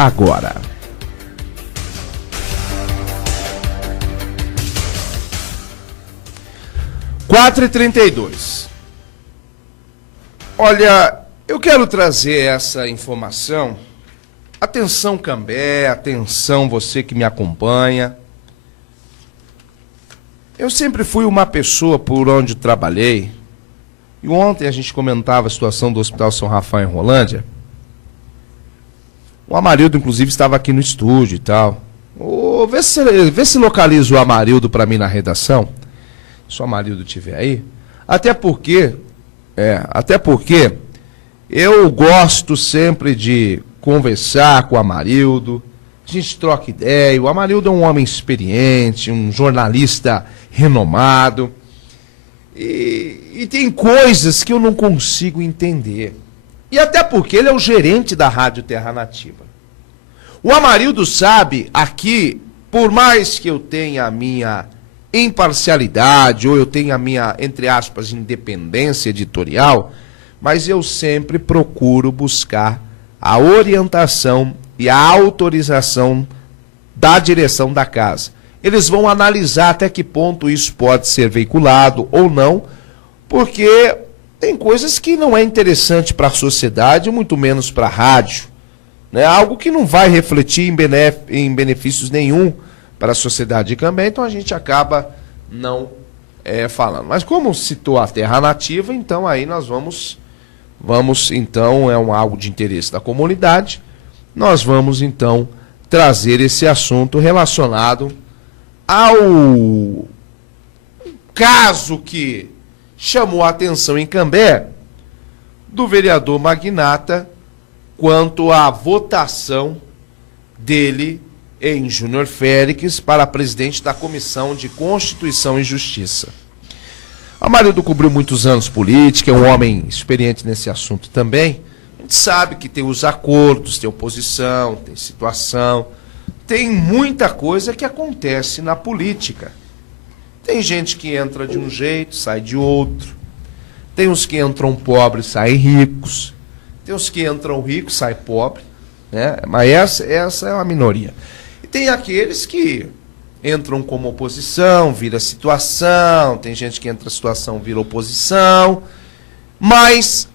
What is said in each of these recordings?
agora. Quatro e 32. Olha, eu quero trazer essa informação. Atenção, Cambé, atenção você que me acompanha. Eu sempre fui uma pessoa por onde trabalhei, e ontem a gente comentava a situação do Hospital São Rafael em Rolândia. O Amarildo, inclusive, estava aqui no estúdio e tal. Vê se localiza o Amarildo para mim na redação, se o Amarildo estiver aí. Até porque eu gosto sempre de conversar com o Amarildo, a gente troca ideia. O Amarildo é um homem experiente, um jornalista renomado, e tem coisas que eu não consigo entender. E até porque ele é o gerente da Rádio Terra Nativa. O Amarildo sabe aqui, por mais que eu tenha a minha imparcialidade, ou eu tenha a minha, entre aspas, independência editorial, mas eu sempre procuro buscar a orientação e a autorização da direção da casa. Eles vão analisar até que ponto isso pode ser veiculado ou não, porque tem coisas que não é interessante para a sociedade, muito menos para a rádio, né? Algo que não vai refletir em benefícios nenhum para a sociedade também, então a gente acaba não falando. Mas como citou a Terra Nativa, então aí nós vamos então, algo de interesse da comunidade, nós vamos então trazer esse assunto relacionado ao caso que chamou a atenção em Cambé do vereador Magnata quanto à votação dele em Júnior Félix para presidente da Comissão de Constituição e Justiça. Amarildo cobriu muitos anos política, é um homem experiente nesse assunto também. A gente sabe que tem os acordos, tem oposição, tem situação, tem muita coisa que acontece na política. Tem gente que entra de um jeito, sai de outro. Tem uns que entram pobres, saem ricos. Tem uns que entram ricos, saem pobres, né? Mas essa é uma minoria. E tem aqueles que entram como oposição, vira situação, tem gente que entra situação, vira oposição, mas,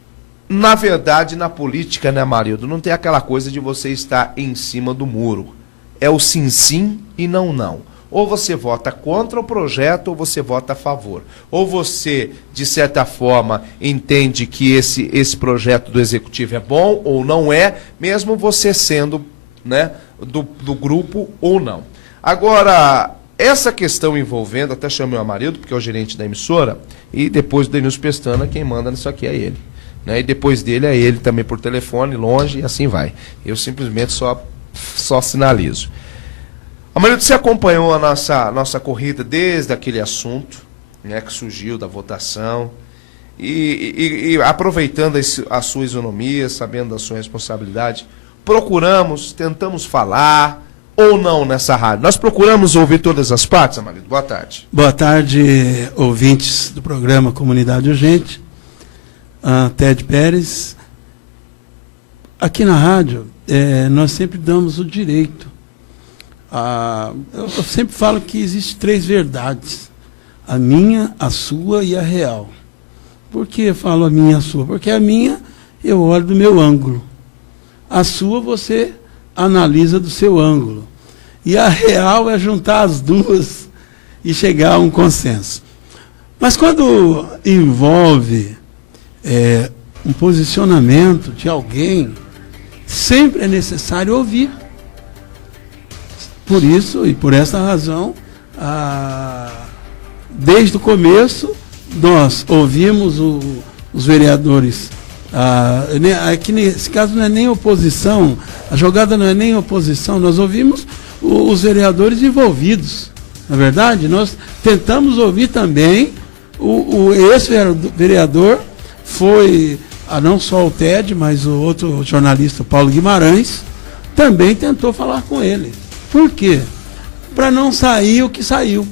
na verdade, na política, né, Amarildo, não tem aquela coisa de você estar em cima do muro. É o sim, sim e não, não. Ou você vota contra o projeto ou você vota a favor. Ou você, de certa forma, entende que esse projeto do Executivo é bom ou não é, mesmo você sendo, né, do grupo ou não. Agora, essa questão envolvendo, até chamei o Amarildo, porque é o gerente da emissora, e depois do Denilson Pestana, quem manda nisso aqui é ele. Né? E depois dele é ele também por telefone, longe, e assim vai. Eu simplesmente só sinalizo. Amarildo, você acompanhou a nossa corrida desde aquele assunto, né, que surgiu da votação, e aproveitando a sua isonomia, sabendo da sua responsabilidade, tentamos falar, ou não nessa rádio? Nós procuramos ouvir todas as partes, Amarildo. Boa tarde. Boa tarde, ouvintes do programa Comunidade Urgente. Ted Pérez. Aqui na rádio, nós sempre damos o direito. Eu sempre falo que existem 3 verdades. A minha, a sua e a real. Por que eu falo a minha e a sua? Porque a minha, eu olho do meu ângulo. A sua, você analisa do seu ângulo. E a real é juntar as duas e chegar a um consenso. Mas quando envolve um posicionamento de alguém, sempre é necessário ouvir. Por isso e por essa razão, desde o começo, nós ouvimos os vereadores. Aqui nesse caso não é nem oposição, a jogada não é nem oposição, nós ouvimos os vereadores envolvidos. Na verdade, nós tentamos ouvir também esse vereador, foi não só o Ted, mas o outro jornalista, Paulo Guimarães, também tentou falar com ele. Por quê? Para não sair o que saiu.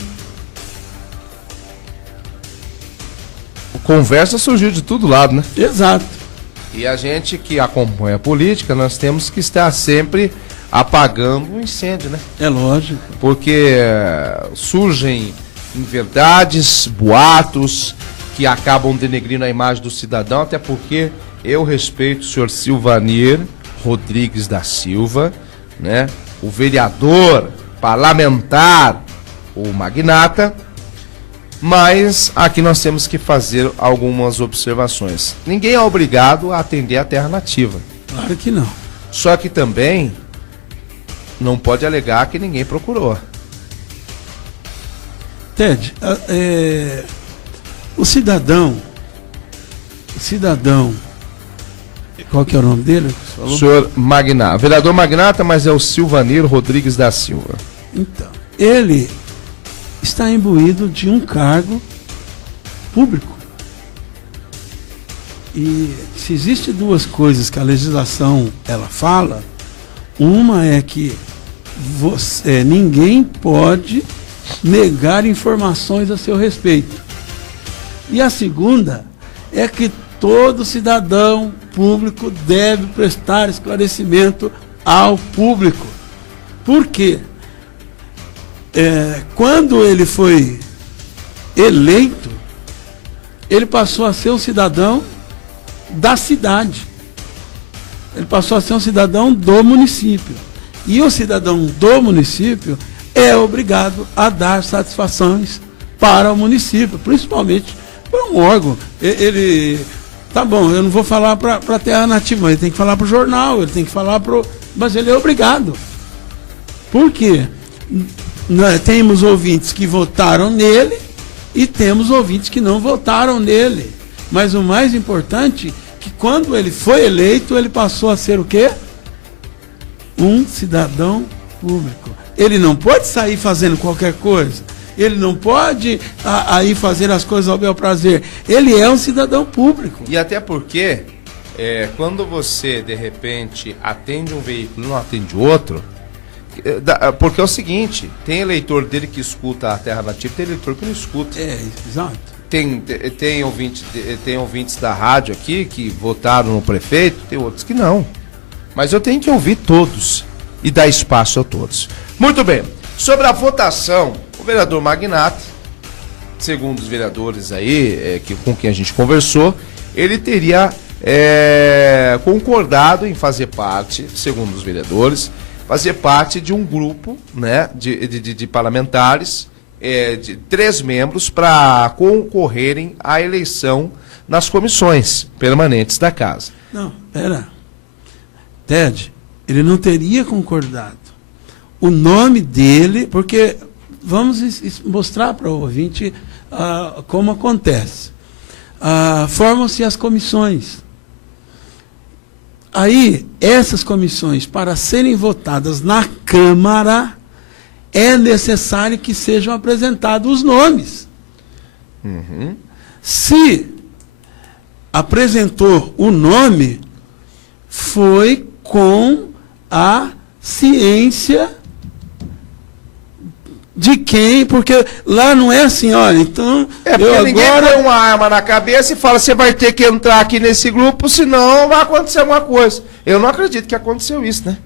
Conversa surgiu de todo lado, né? Exato. E a gente que acompanha a política, nós temos que estar sempre apagando um incêndio, né? É lógico. Porque surgem inverdades, boatos que acabam denegrindo a imagem do cidadão, até porque eu respeito o senhor Silvanir Rodrigues da Silva, né? O vereador, parlamentar, o magnata, mas aqui nós temos que fazer algumas observações. Ninguém é obrigado a atender a terra nativa. Claro que não. Só que também não pode alegar que ninguém procurou. Ted, o cidadão, qual que é o nome dele? Que você falou? Senhor Magnata, vereador Magnata, mas é o Silvanir Rodrigues da Silva. Então, ele está imbuído de um cargo público. E se existem duas coisas que a legislação ela fala, uma é que ninguém pode negar informações a seu respeito. E a segunda é que todo cidadão público deve prestar esclarecimento ao público. Por quê? Quando ele foi eleito, ele passou a ser um cidadão da cidade. Ele passou a ser um cidadão do município. E o cidadão do município é obrigado a dar satisfações para o município, principalmente para um órgão. Tá bom, eu não vou falar para a terra nativa, mas ele tem que falar para o jornal, ele tem que falar mas ele é obrigado. Por quê? Nós temos ouvintes que votaram nele e temos ouvintes que não votaram nele. Mas o mais importante é que quando ele foi eleito, ele passou a ser o quê? Um cidadão público. Ele não pode sair fazendo qualquer coisa. Ele não pode aí fazer as coisas ao bel prazer. Ele é um cidadão público. E até porque, quando você, de repente, atende um veículo e não atende outro, porque é o seguinte, tem eleitor dele que escuta a terra nativa, tem eleitor que não escuta. Exato. Tem ouvintes da rádio aqui que votaram no prefeito, tem outros que não. Mas eu tenho que ouvir todos e dar espaço a todos. Muito bem. Sobre a votação, o vereador Magnata, segundo os vereadores aí, com quem a gente conversou, ele teria concordado em fazer parte, segundo os vereadores, fazer parte de um grupo, né, de parlamentares, de 3 membros para concorrerem à eleição nas comissões permanentes da casa. Não, pera. Ted, ele não teria concordado. O nome dele, porque vamos mostrar para o ouvinte como acontece. Formam-se as comissões. Aí, essas comissões, para serem votadas na Câmara, é necessário que sejam apresentados os nomes. Uhum. Se apresentou o nome, foi com a ciência de quem, porque lá não é assim, olha, então... porque ninguém põe uma arma na cabeça e fala, você vai ter que entrar aqui nesse grupo, senão vai acontecer alguma coisa. Eu não acredito que aconteceu isso, né?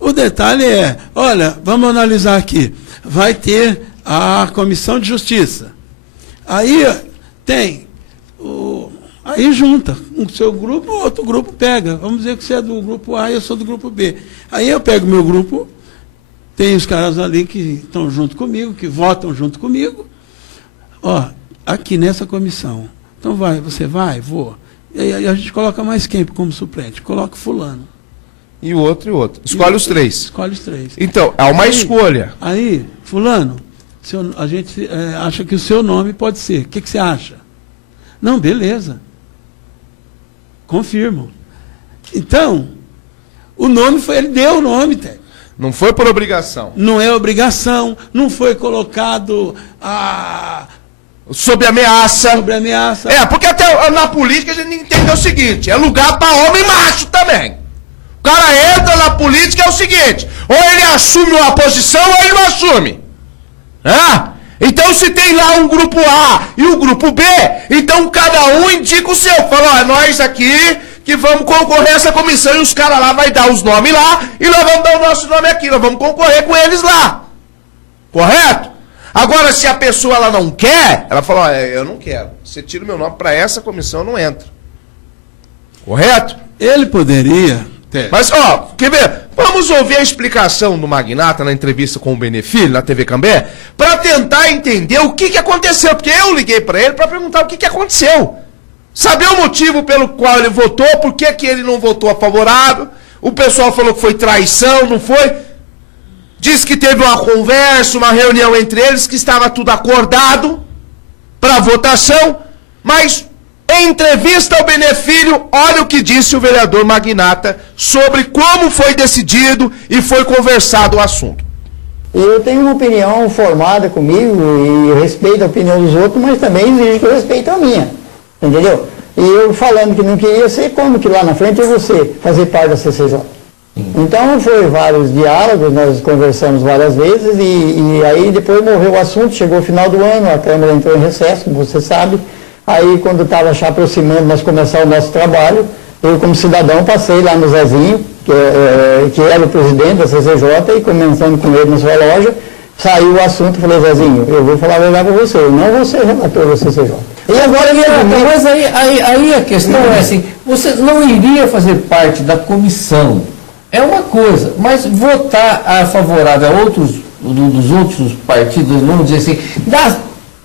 O detalhe é, olha, vamos analisar aqui, vai ter a Comissão de Justiça. Aí tem, aí junta, um seu grupo, outro grupo pega. Vamos dizer que você é do grupo A e eu sou do grupo B. Aí eu pego o meu grupo, tem os caras ali que estão junto comigo, que votam junto comigo. Ó, aqui nessa comissão. Então você vai? Vou. E aí a gente coloca mais quem como suplente? Coloca fulano. E o outro e o outro. Escolhe os 3. Escolhe os 3. Então, há uma escolha. Aí, fulano, a gente acha que o seu nome pode ser. O que você acha? Não, beleza. Confirmo. Então, o nome foi, ele deu o nome, Té. Não foi por obrigação. Não é obrigação, não foi colocado sob ameaça. Sobre ameaça. Porque até na política a gente entende o seguinte, é lugar para homem macho também. O cara entra na política, é o seguinte, ou ele assume uma posição ou ele não assume. Então se tem lá um grupo A e o grupo B, então cada um indica o seu. Fala, nós aqui que vamos concorrer a essa comissão e os caras lá vai dar os nomes lá e nós vamos dar o nosso nome aqui, nós vamos concorrer com eles lá. Correto? Agora, se a pessoa ela não quer, ela fala, eu não quero. Você tira o meu nome para essa comissão, eu não entro. Correto? Ele poderia... Mas, ó, quer ver? Vamos ouvir a explicação do Magnata na entrevista com o Benefílio, na TV Cambé, para tentar entender o que aconteceu. Porque eu liguei para ele para perguntar o que aconteceu. Saber o motivo pelo qual ele votou, por que ele não votou a favorável. O pessoal falou que foi traição, não foi? Diz que teve uma conversa, uma reunião entre eles, que estava tudo acordado para votação, mas... Em entrevista ao Benefílio, olha o que disse o vereador Magnata sobre como foi decidido e foi conversado o assunto. Eu tenho uma opinião formada comigo e eu respeito a opinião dos outros, mas também exijo que eu respeite a minha, entendeu? E eu falando que não queria ser, como que lá na frente eu vou ser, fazer parte da CCJ? Então foi vários diálogos, nós conversamos várias vezes e aí depois morreu o assunto, chegou o final do ano, a Câmara entrou em recesso, como você sabe. Aí, quando estava já aproximando nós começar o nosso trabalho, eu, como cidadão, passei lá no Zezinho, que era o presidente da CCJ, e comentando com ele na sua loja, saiu o assunto, falei, Zezinho, eu vou falar a verdade para você, eu não vou ser relator da CCJ. E agora, mas aí a questão é assim, você não iria fazer parte da comissão, é uma coisa, mas votar a favorável a dos outros partidos, vamos dizer assim, da,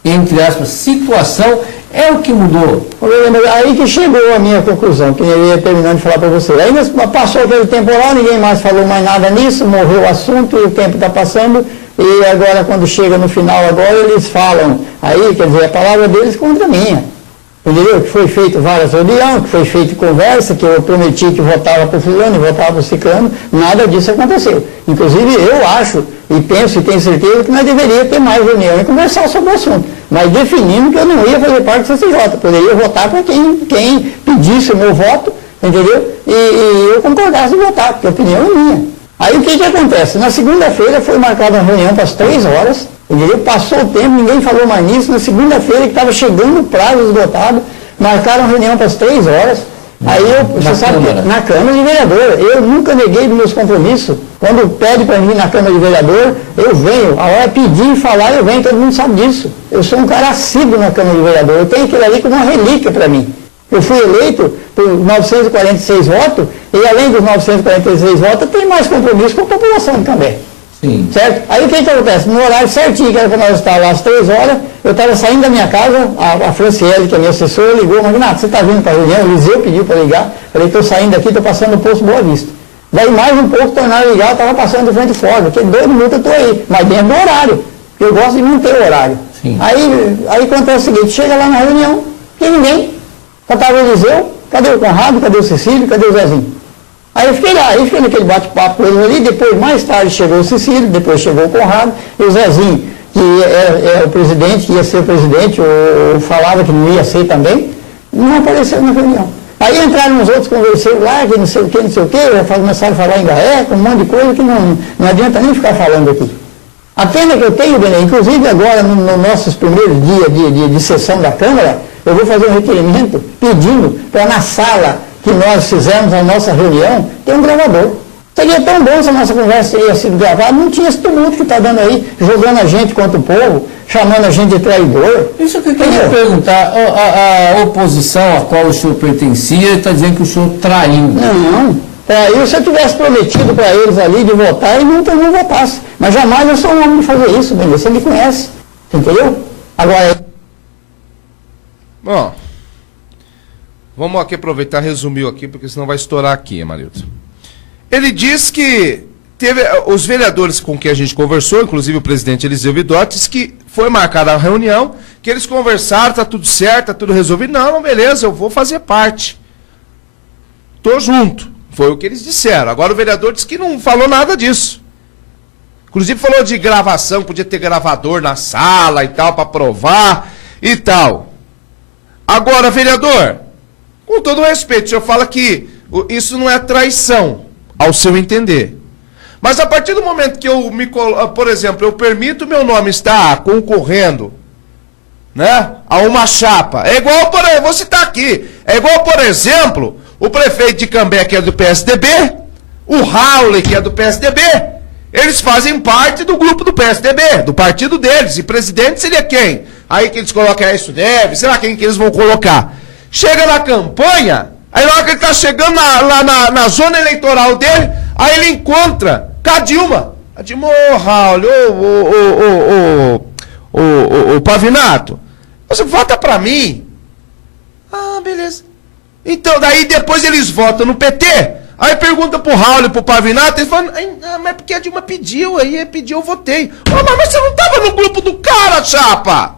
entre aspas, situação... É o que mudou. Aí que chegou a minha conclusão, que eu ia terminando de falar para você. Aí passou aquele tempo lá, ninguém mais falou mais nada nisso, morreu o assunto e o tempo está passando. E agora, quando chega no final, agora eles falam, aí, quer dizer, a palavra deles contra a minha. Entendeu? Que foi feito várias reuniões, que foi feito conversa, que eu prometi que votava para o fulano e votava para o ciclano, nada disso aconteceu. Inclusive, eu acho e penso e tenho certeza que nós deveríamos ter mais reunião e conversar sobre o assunto, mas definindo que eu não ia fazer parte do CCJ, poderia votar para quem pedisse o meu voto, entendeu? E eu concordasse em votar, porque a opinião é minha. Aí o que acontece? Na segunda-feira foi marcada uma reunião para as 3 horas, entendeu? Passou o tempo, ninguém falou mais nisso. Na segunda-feira, que estava chegando o prazo esgotado, marcaram a reunião para as 3 horas. Aí você sabe que na Câmara de Vereador, eu nunca neguei dos meus compromissos. Quando pede para vir na Câmara de Vereador, eu venho. A hora de pedir e falar, eu venho, todo mundo sabe disso. Eu sou um cara assíduo na Câmara de Vereador, eu tenho aquilo ali como uma relíquia para mim. Eu fui eleito por 946 votos, e além dos 946 votos, tem mais compromisso com a população de Cambé. Sim. Certo? Aí o que acontece? No horário certinho, que era para nós estar lá às 3 horas, eu estava saindo da minha casa, a Franciele, que é minha assessora, ligou, Magnata, você está vindo para a reunião? O Liseu pediu para ligar, falei, estou saindo daqui, estou passando no posto Boa Vista. Daí mais um pouco tornaram a ligar, eu estava passando de frente fora, porque 2 minutos eu estou aí, mas dentro do horário, porque eu gosto de manter o horário. Sim. Aí acontece o seguinte, chega lá na reunião, tem ninguém, só estava o Liseu, cadê o Conrado, cadê o Cecílio, cadê o Zezinho? Aí eu fiquei lá, fiquei naquele bate-papo com eles ali, depois mais tarde chegou o Cecílio, depois chegou o Conrado, e o Zezinho, que é o presidente, que ia ser o presidente, ou falava que não ia ser também, não apareceu na reunião. Aí entraram os outros, conversaram lá, que não sei o que, já começaram a falar em gaeca, um monte de coisa que não adianta nem ficar falando aqui. A pena que eu tenho, Benê, inclusive agora, nos nossos primeiros dias de sessão da Câmara, eu vou fazer um requerimento pedindo para na sala que nós fizemos a nossa reunião, ter um gravador. Seria tão bom se a nossa conversa teria sido gravada, não tinha esse tumulto que está dando aí, jogando a gente contra o povo, chamando a gente de traidor. Isso que eu queria perguntar, a oposição a qual o senhor pertencia está dizendo que o senhor traiu. Não, traiu se eu tivesse prometido para eles ali de votar e não votasse. Mas jamais eu sou um homem de fazer isso, bem, você me conhece, entendeu? Agora... Bom, vamos aqui aproveitar, resumiu aqui, porque senão vai estourar aqui, Amarildo. Ele diz que teve os vereadores com quem a gente conversou, inclusive o presidente Eliseu Vidot, disse que foi marcada a reunião, que eles conversaram, tá tudo certo, tá tudo resolvido. Não, beleza, eu vou fazer parte. Tô junto. Foi o que eles disseram. Agora o vereador disse que não falou nada disso. Inclusive falou de gravação, podia ter gravador na sala e tal, para provar e tal. Agora, vereador, com todo respeito, o senhor fala que isso não é traição, ao seu entender. Mas a partir do momento que eu por exemplo, eu permito meu nome estar concorrendo, né, a uma chapa, é igual, vou citar aqui, é igual, por exemplo, o prefeito de Cambé, que é do PSDB, o Raul, que é do PSDB, eles fazem parte do grupo do PSDB, do partido deles, e presidente seria quem? Aí que eles colocam isso deve, sei lá quem que eles vão colocar. Chega na campanha, aí na hora que ele tá chegando lá na zona eleitoral dele, aí ele encontra com a Dilma. A Dilma, ô Raul, ô Pavinato, você vota pra mim? Ah, beleza. Então, daí depois eles votam no PT, aí pergunta pro Raul e pro Pavinato, eles falam, mas porque a Dilma pediu, aí pediu, eu votei. Oh, mas você não tava no grupo do cara, chapa?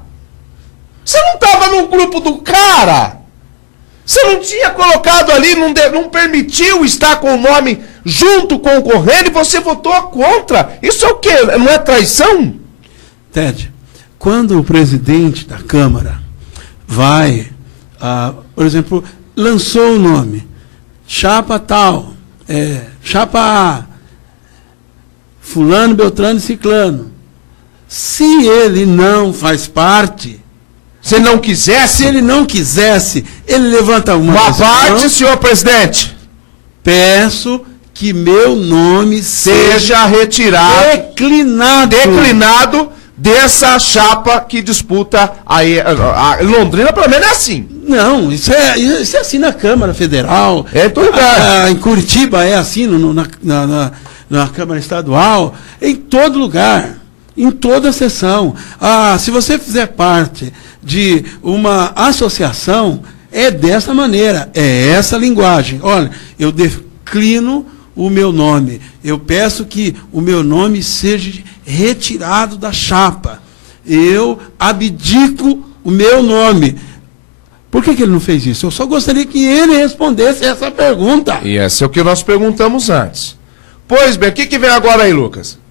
Você não tava no grupo do cara? Você não tinha colocado ali, não permitiu estar com o nome junto com o concorrente e você votou contra. Isso é o quê? Não é traição? Ted, quando o presidente da Câmara vai, por exemplo, lançou o nome, chapa tal, chapa A, fulano, beltrano e ciclano, se ele não faz parte... Se ele não quisesse, ele levanta uma parte, senhor presidente. Peço que meu nome seja retirado, declinado dessa chapa que disputa a Londrina, pelo menos é assim. Não, isso é assim na Câmara Federal. É todo lugar. Em Curitiba é assim, na Câmara Estadual, em todo lugar. Em toda sessão. Se você fizer parte de uma associação, é dessa maneira, é essa linguagem. Olha, eu declino o meu nome, eu peço que o meu nome seja retirado da chapa, eu abdico o meu nome. Por que ele não fez isso? Eu só gostaria que ele respondesse essa pergunta. E esse é o que nós perguntamos antes. Pois bem, o que vem agora aí, Lucas?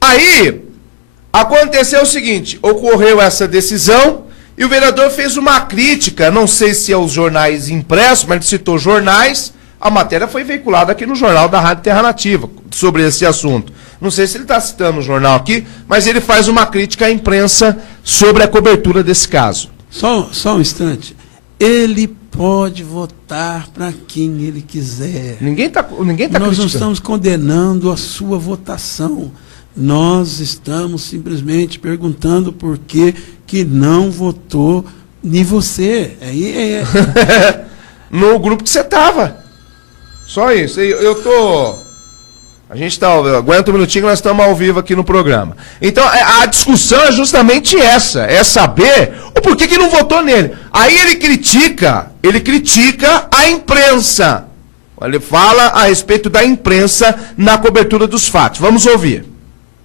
Aí, aconteceu o seguinte, ocorreu essa decisão e o vereador fez uma crítica, não sei se aos jornais impressos, mas ele citou jornais, a matéria foi veiculada aqui no jornal da Rádio Terra Nativa, sobre esse assunto. Não sei se ele está citando o jornal aqui, mas ele faz uma crítica à imprensa sobre a cobertura desse caso. Só um instante. Ele pode votar para quem ele quiser. Ninguém tá Nós criticando. não estamos condenando a sua votação. Nós estamos simplesmente perguntando por que não votou em você. No grupo que você estava. Só isso. A gente está. Aguenta um minutinho que nós estamos ao vivo aqui no programa. Então, a discussão é justamente essa. É saber o porquê que não votou nele. Aí ele critica a imprensa. Ele fala a respeito da imprensa na cobertura dos fatos. Vamos ouvir.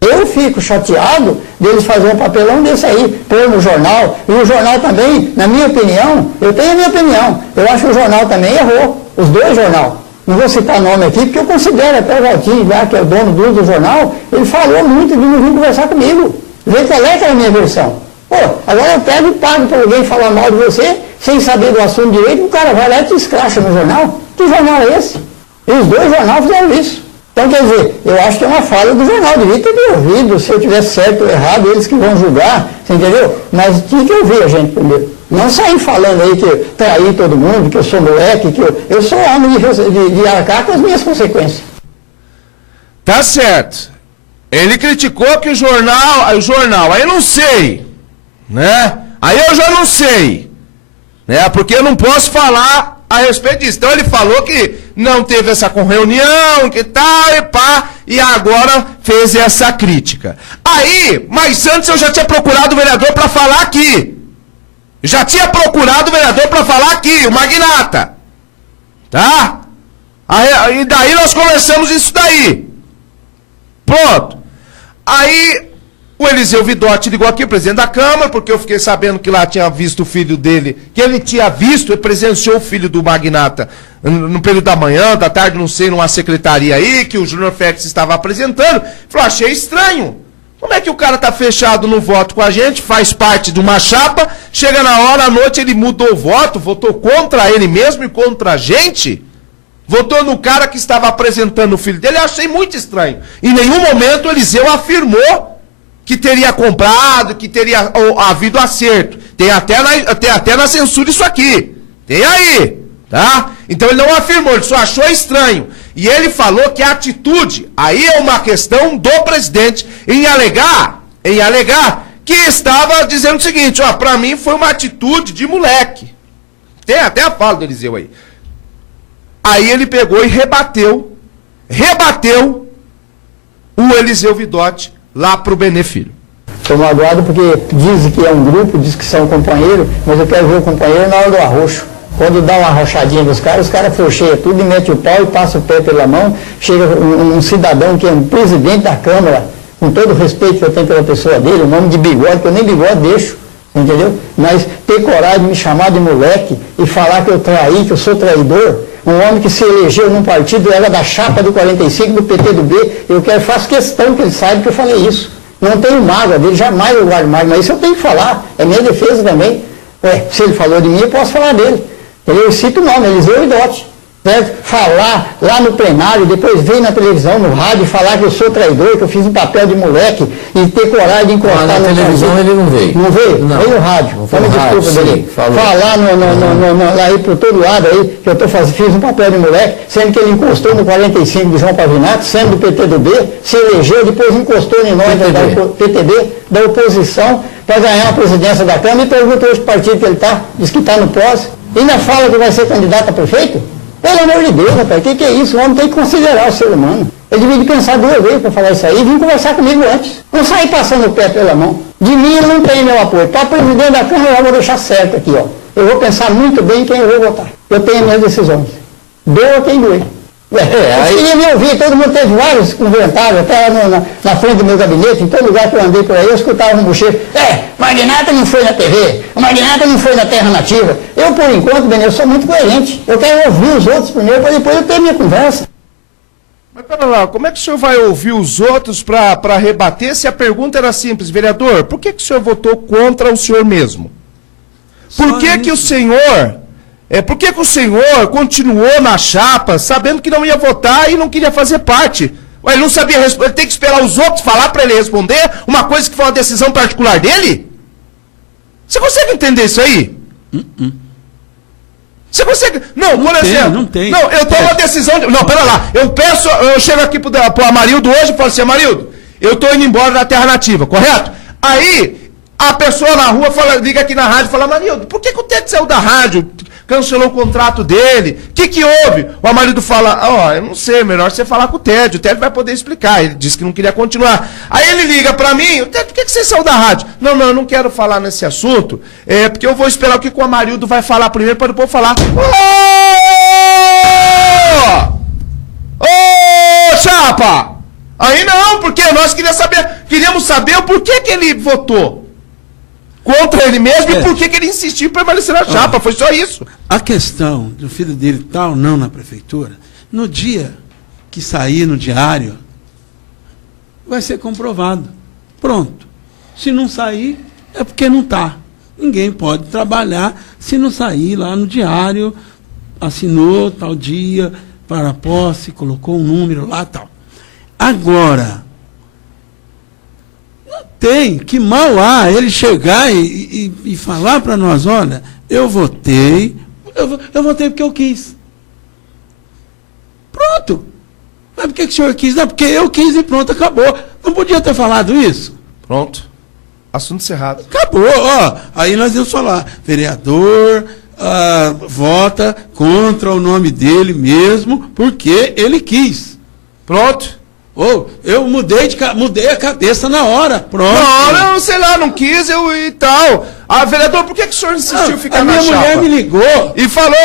Eu fico chateado deles fazerem um papelão desse aí, pôr no jornal, e o jornal também, na minha opinião, eu tenho a minha opinião, eu acho que o jornal também errou, os dois jornais. Não vou citar nome aqui, porque eu considero até o Valtinho, lá, que é o dono do jornal, ele falou muito de não vir conversar comigo, ver qual é que era a minha versão. Pô, agora eu pego e pago para alguém falar mal de você, sem saber do assunto direito, o cara vai lá e te escracha no jornal. Que jornal é esse? E os dois jornais fizeram isso. Então, quer dizer, eu acho que é uma falha do jornal, devia ter me ouvido, se eu tivesse certo ou errado, eles que vão julgar, você entendeu? Mas tinha que ouvir a gente primeiro. Não sair falando aí que eu traí todo mundo, que eu sou moleque, que eu sou homem de arcar com as minhas consequências. Tá certo. Ele criticou que o jornal, aí eu não sei, né? Aí eu já não sei, né? Porque eu não posso falar a respeito disso. Então ele falou que não teve essa reunião, que tal, e pá, e agora fez essa crítica. Aí, mas antes eu já tinha procurado o vereador para falar aqui. Já tinha procurado o vereador para falar aqui, o Magnata. Tá? E daí nós conversamos isso daí. Pronto. Aí o Eliseu Vidotti ligou aqui, o presidente da Câmara, porque eu fiquei sabendo que lá tinha visto o filho dele, que ele tinha visto, ele presenciou o filho do Magnata no período da manhã, da tarde, não sei, numa secretaria aí, que o Júnior Félix estava apresentando. Falou, achei estranho. Como é que o cara tá fechado no voto com a gente, faz parte de uma chapa, chega na hora, à noite ele mudou o voto, votou contra ele mesmo e contra a gente? Votou no cara que estava apresentando o filho dele, eu achei muito estranho. Em nenhum momento o Eliseu afirmou que teria comprado, que teria havido acerto. Tem até na censura isso aqui. Tem aí, tá? Então ele não afirmou, ele só achou estranho. E ele falou que a atitude, aí é uma questão do presidente em alegar que estava dizendo o seguinte, ó, pra mim foi uma atitude de moleque. Tem até a fala do Eliseu aí. Aí ele pegou e rebateu o Eliseu Vidotti lá pro Benê Filho. Estou magoado porque dizem que é um grupo, diz que são companheiros, mas eu quero ver o companheiro na hora do arroxo. Quando dá uma arrochadinha dos caras, os caras flocheiam tudo e metem o pau e passam o pé pela mão. Chega um cidadão que é um presidente da Câmara, com todo o respeito que eu tenho pela pessoa dele, um homem de bigode, que eu nem bigode deixo, entendeu? Mas ter coragem de me chamar de moleque e falar que eu traí, que eu sou traidor, um homem que se elegeu num partido, era da chapa do 45, do PT do B, faço questão que ele saiba que eu falei isso. Não tenho mágoa dele, jamais eu guardo mágoa, mas isso eu tenho que falar, é minha defesa também. Se ele falou de mim, eu posso falar dele. Eu cito o nome, Eliseu Vidotti. Certo? Falar lá no plenário, depois vir na televisão, no rádio, falar que eu sou traidor, que eu fiz um papel de moleque e ter coragem de encostar na televisão ele não veio. Não veio? Não. Veio no rádio. Desculpa dele. Falar aí por todo lado aí, que eu fiz um papel de moleque, sendo que ele encostou no 45 do João Pavinato, sendo do PT do B, se elegeu, depois encostou em nós da PTB, da oposição, para ganhar a presidência da Câmara e perguntou hoje que partido que ele está, diz que está no pós, e ainda fala que vai ser candidato a prefeito? Pelo amor de Deus, rapaz, o que é isso? O homem tem que considerar o ser humano. Ele devia pensar duas vezes para falar isso aí e vir conversar comigo antes. Não sair passando o pé pela mão. De mim ele não tem meu apoio. Para presidente da Câmara eu vou deixar certo aqui, ó. Eu vou pensar muito bem em quem eu vou votar. Eu tenho minhas decisões. Doa quem doer. Aí queria me ouvir, todo mundo teve vários comentários, até na frente do meu gabinete, em todo lugar que eu andei por aí, eu escutava um bochecho, Magnata não foi na TV, o Magnata não foi na Terra Nativa. Eu, por enquanto, Benê, eu sou muito coerente. Eu quero ouvir os outros primeiro, para depois eu ter minha conversa. Mas pera lá, como é que o senhor vai ouvir os outros para rebater se a pergunta era simples? Vereador, por que o senhor votou contra o senhor mesmo? Por que o senhor... por que o senhor continuou na chapa, sabendo que não ia votar e não queria fazer parte? Ué, ele não sabia responder, ele tem que esperar os outros falar para ele responder uma coisa que foi uma decisão particular dele? Você consegue entender isso aí? Você consegue... Não, por exemplo... Não tem. Não, eu tomo uma decisão... Não, pera lá. Eu chego aqui pro Amarildo hoje e falo assim, Amarildo, eu tô indo embora da Terra Nativa, correto? Aí, a pessoa na rua liga aqui na rádio e fala, Amarildo, por que o Ted saiu da rádio? Cancelou o contrato dele. O que houve? O Amarildo fala, eu não sei, melhor você falar com o Ted vai poder explicar. Ele disse que não queria continuar. Aí ele liga pra mim, Ted, por que você saiu da rádio? Não, eu não quero falar nesse assunto, porque eu vou esperar o que o Amarildo vai falar primeiro para depois falar. Ô, chapa! Aí não, porque nós queríamos saber o porquê que ele votou contra ele mesmo e por que ele insistiu em permanecer na chapa, foi só isso. A questão do filho dele estar ou não na prefeitura, no dia que sair no diário, vai ser comprovado. Pronto. Se não sair, é porque não está. Ninguém pode trabalhar se não sair lá no diário, assinou tal dia, para a posse, colocou um número lá tal. Agora... tem, que mal há ele chegar e falar para nós, olha, eu votei porque eu quis. Pronto. Mas por que o senhor quis? Não, porque eu quis e pronto, acabou. Não podia ter falado isso? Pronto. Assunto encerrado. Acabou, aí nós íamos falar, vereador vota contra o nome dele mesmo, porque ele quis. Pronto. Eu mudei a cabeça na hora. Pronto. Não, sei lá, não quis, e tal. Vereador, por que o senhor insistiu em ficar na chapa? A minha mulher me ligou. E falou,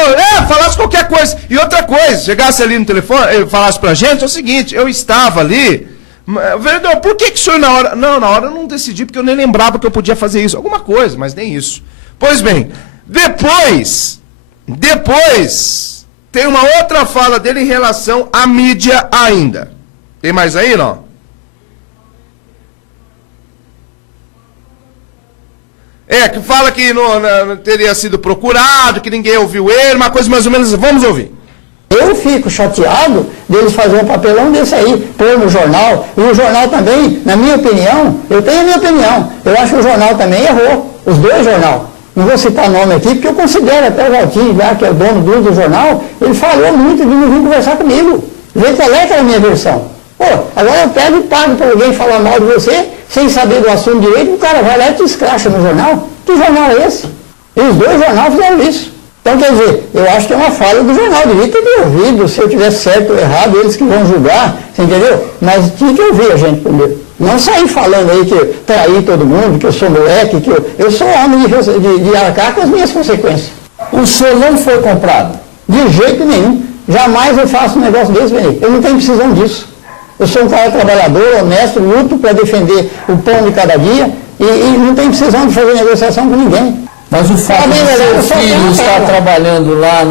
falasse qualquer coisa. E outra coisa, chegasse ali no telefone, falasse pra gente, é o seguinte, eu estava ali, vereador, por que o senhor na hora... Não, na hora eu não decidi, porque eu nem lembrava que eu podia fazer isso. Alguma coisa, mas nem isso. Pois bem, depois, tem uma outra fala dele em relação à mídia ainda. Tem mais aí, não? Que fala que não teria sido procurado, que ninguém ouviu ele, uma coisa mais ou menos... Vamos ouvir. Eu fico chateado deles fazerem um papelão desse aí, pôr no jornal, e o jornal também, na minha opinião, eu tenho a minha opinião, eu acho que o jornal também errou, os dois jornal. Não vou citar nome aqui, porque eu considero até o Valtinho, já que é o dono do jornal, ele falou muito de não vir conversar comigo. Vê qual é que era a minha versão. Pô, agora eu pego e pago para alguém falar mal de você, sem saber do assunto direito, o cara vai lá e te escracha no jornal. Que jornal é esse? E os dois jornais fizeram isso. Então, quer dizer, eu acho que é uma falha do jornal, devia ter me ouvido, se eu tivesse certo ou errado, eles que vão julgar, você entendeu? Mas tinha que ouvir a gente primeiro. Não sair falando aí que eu traí todo mundo, que eu sou moleque, que eu sou homem de arcar com as minhas consequências. O senhor não foi comprado? De jeito nenhum. Jamais eu faço um negócio desse, Benito. Eu não tenho precisão disso. Eu sou um cara trabalhador, honesto, luto para defender o pão de cada dia e não tenho precisão de fazer negociação com ninguém. Mas o fato de seu filho estar trabalhando lá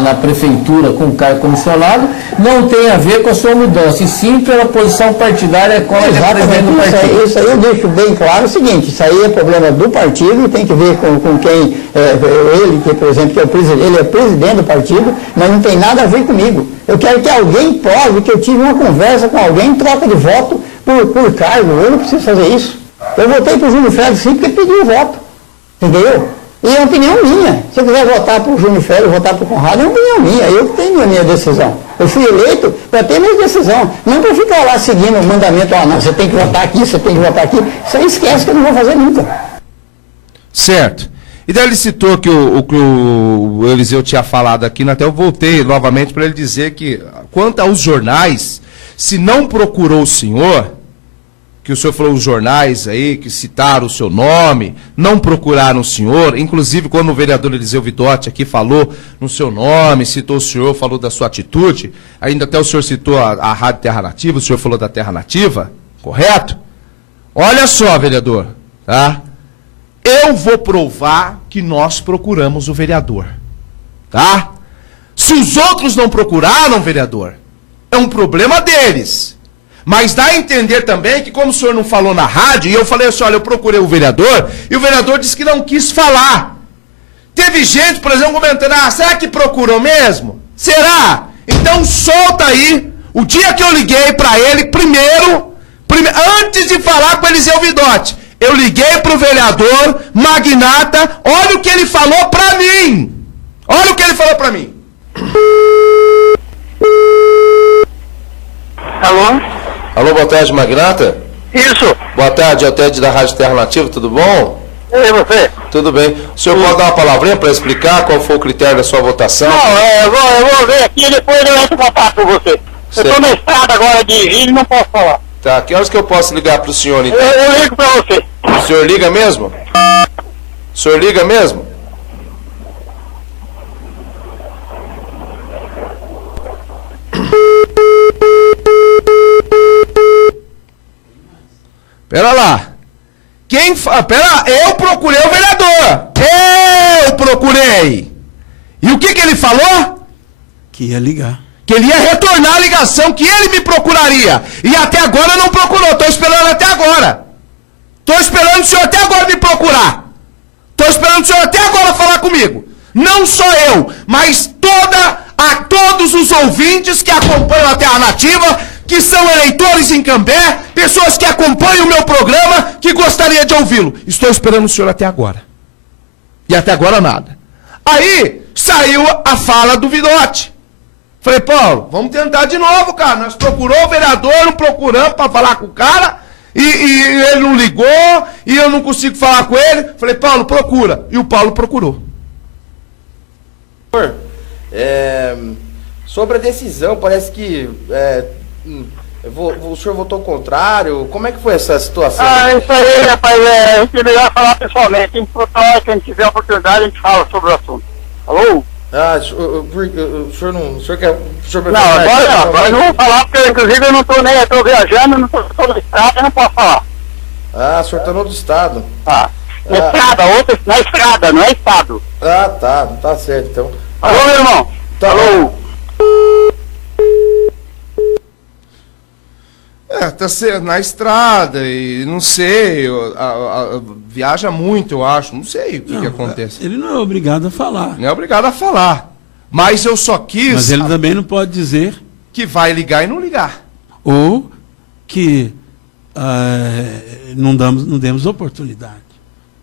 na prefeitura com cargo comissionado não tem a ver com a sua mudança, e sim pela posição partidária com a presidente do partido. Isso aí eu deixo bem claro o seguinte, isso aí é problema do partido, tem que ver com quem, ele, que, por exemplo, ele é presidente do partido, mas não tem nada a ver comigo. Eu quero que alguém prove que eu tive uma conversa com alguém em troca de voto por cargo, eu não preciso fazer isso. Eu votei para o Júlio Félix sim porque pediu o voto, entendeu? E é uma opinião minha. Se eu quiser votar para o Júnior Félix, votar para o Conrado, é uma opinião minha. Eu tenho a minha decisão. Eu fui eleito para ter a minha decisão. Não para ficar lá seguindo o mandamento, não, você tem que votar aqui, você tem que votar aqui. Isso aí esquece que eu não vou fazer nunca. Certo. E daí ele citou que o Eliseu tinha falado aqui, até eu voltei novamente para ele dizer que, quanto aos jornais, se não procurou o senhor, que o senhor falou os jornais aí, que citaram o seu nome, não procuraram o senhor, inclusive quando o vereador Eliseu Vidotti aqui falou no seu nome, citou o senhor, falou da sua atitude, ainda até o senhor citou a Rádio Terra Nativa, o senhor falou da Terra Nativa, correto? Olha só, vereador, tá? Eu vou provar que nós procuramos o vereador, tá? Se os outros não procuraram, vereador, é um problema deles. Mas dá a entender também que, como o senhor não falou na rádio, e eu falei assim, olha, eu procurei o vereador, e o vereador disse que não quis falar. Teve gente, por exemplo, comentando, será que procurou mesmo? Será? Então solta aí, o dia que eu liguei para ele, primeiro, antes de falar com o Eliseu Vidotti, eu liguei para o vereador, magnata, olha o que ele falou para mim. Olha o que ele falou para mim. Alô? Alô, boa tarde, magnata? Isso. Boa tarde, é o Ted da Rádio Terra Nativa, tudo bom? E você? Tudo bem. O senhor pode dar uma palavrinha para explicar qual foi o critério da sua votação? Não, eu vou ver aqui e depois eu entro em contato com você. Certo. Eu estou na estrada agora de Rio e não posso falar. Tá, que horas que eu posso ligar para o senhor, então? Eu ligo para você. O senhor liga mesmo? O senhor liga mesmo? Pera lá. Pera, eu procurei o vereador. Eu procurei. E o que ele falou? Que ia ligar. Que ele ia retornar a ligação, que ele me procuraria. E até agora não procurou. Estou esperando até agora. Estou esperando o senhor até agora me procurar. Estou esperando o senhor até agora falar comigo. Não só eu, mas todos os ouvintes que acompanham a Terra Nativa, que são eleitores em Cambé, pessoas que acompanham o meu programa, que gostaria de ouvi-lo. Estou esperando o senhor até agora. E até agora nada. Aí saiu a fala do Vidotti. Falei, Paulo, vamos tentar de novo, cara. Nós procuramos o vereador, não procuramos para falar com o cara, e ele não ligou, e eu não consigo falar com ele. Falei, Paulo, procura. E o Paulo procurou. Sobre a decisão, parece que o senhor votou contrário. Como é que foi essa situação? Isso aí, rapaz, a gente é melhor falar pessoalmente. A gente falar, que a gente tiver a oportunidade, a gente fala sobre o assunto. Alô? O senhor não... O senhor quer... Não, agora não vou falar, porque inclusive eu não estou nem... Eu estou viajando, não estou na estrada, eu não posso falar. O senhor está no outro estado. Na estrada, na estrada, não é estado. Tá certo, então. Alô, meu irmão? Tá. Alô? Tá na estrada e não sei, viaja muito, eu acho, não sei o que acontece. Ele não é obrigado a falar. Não é obrigado a falar, mas eu só quis... Mas ele também não pode dizer... Que vai ligar e não ligar. Ou que não demos oportunidade.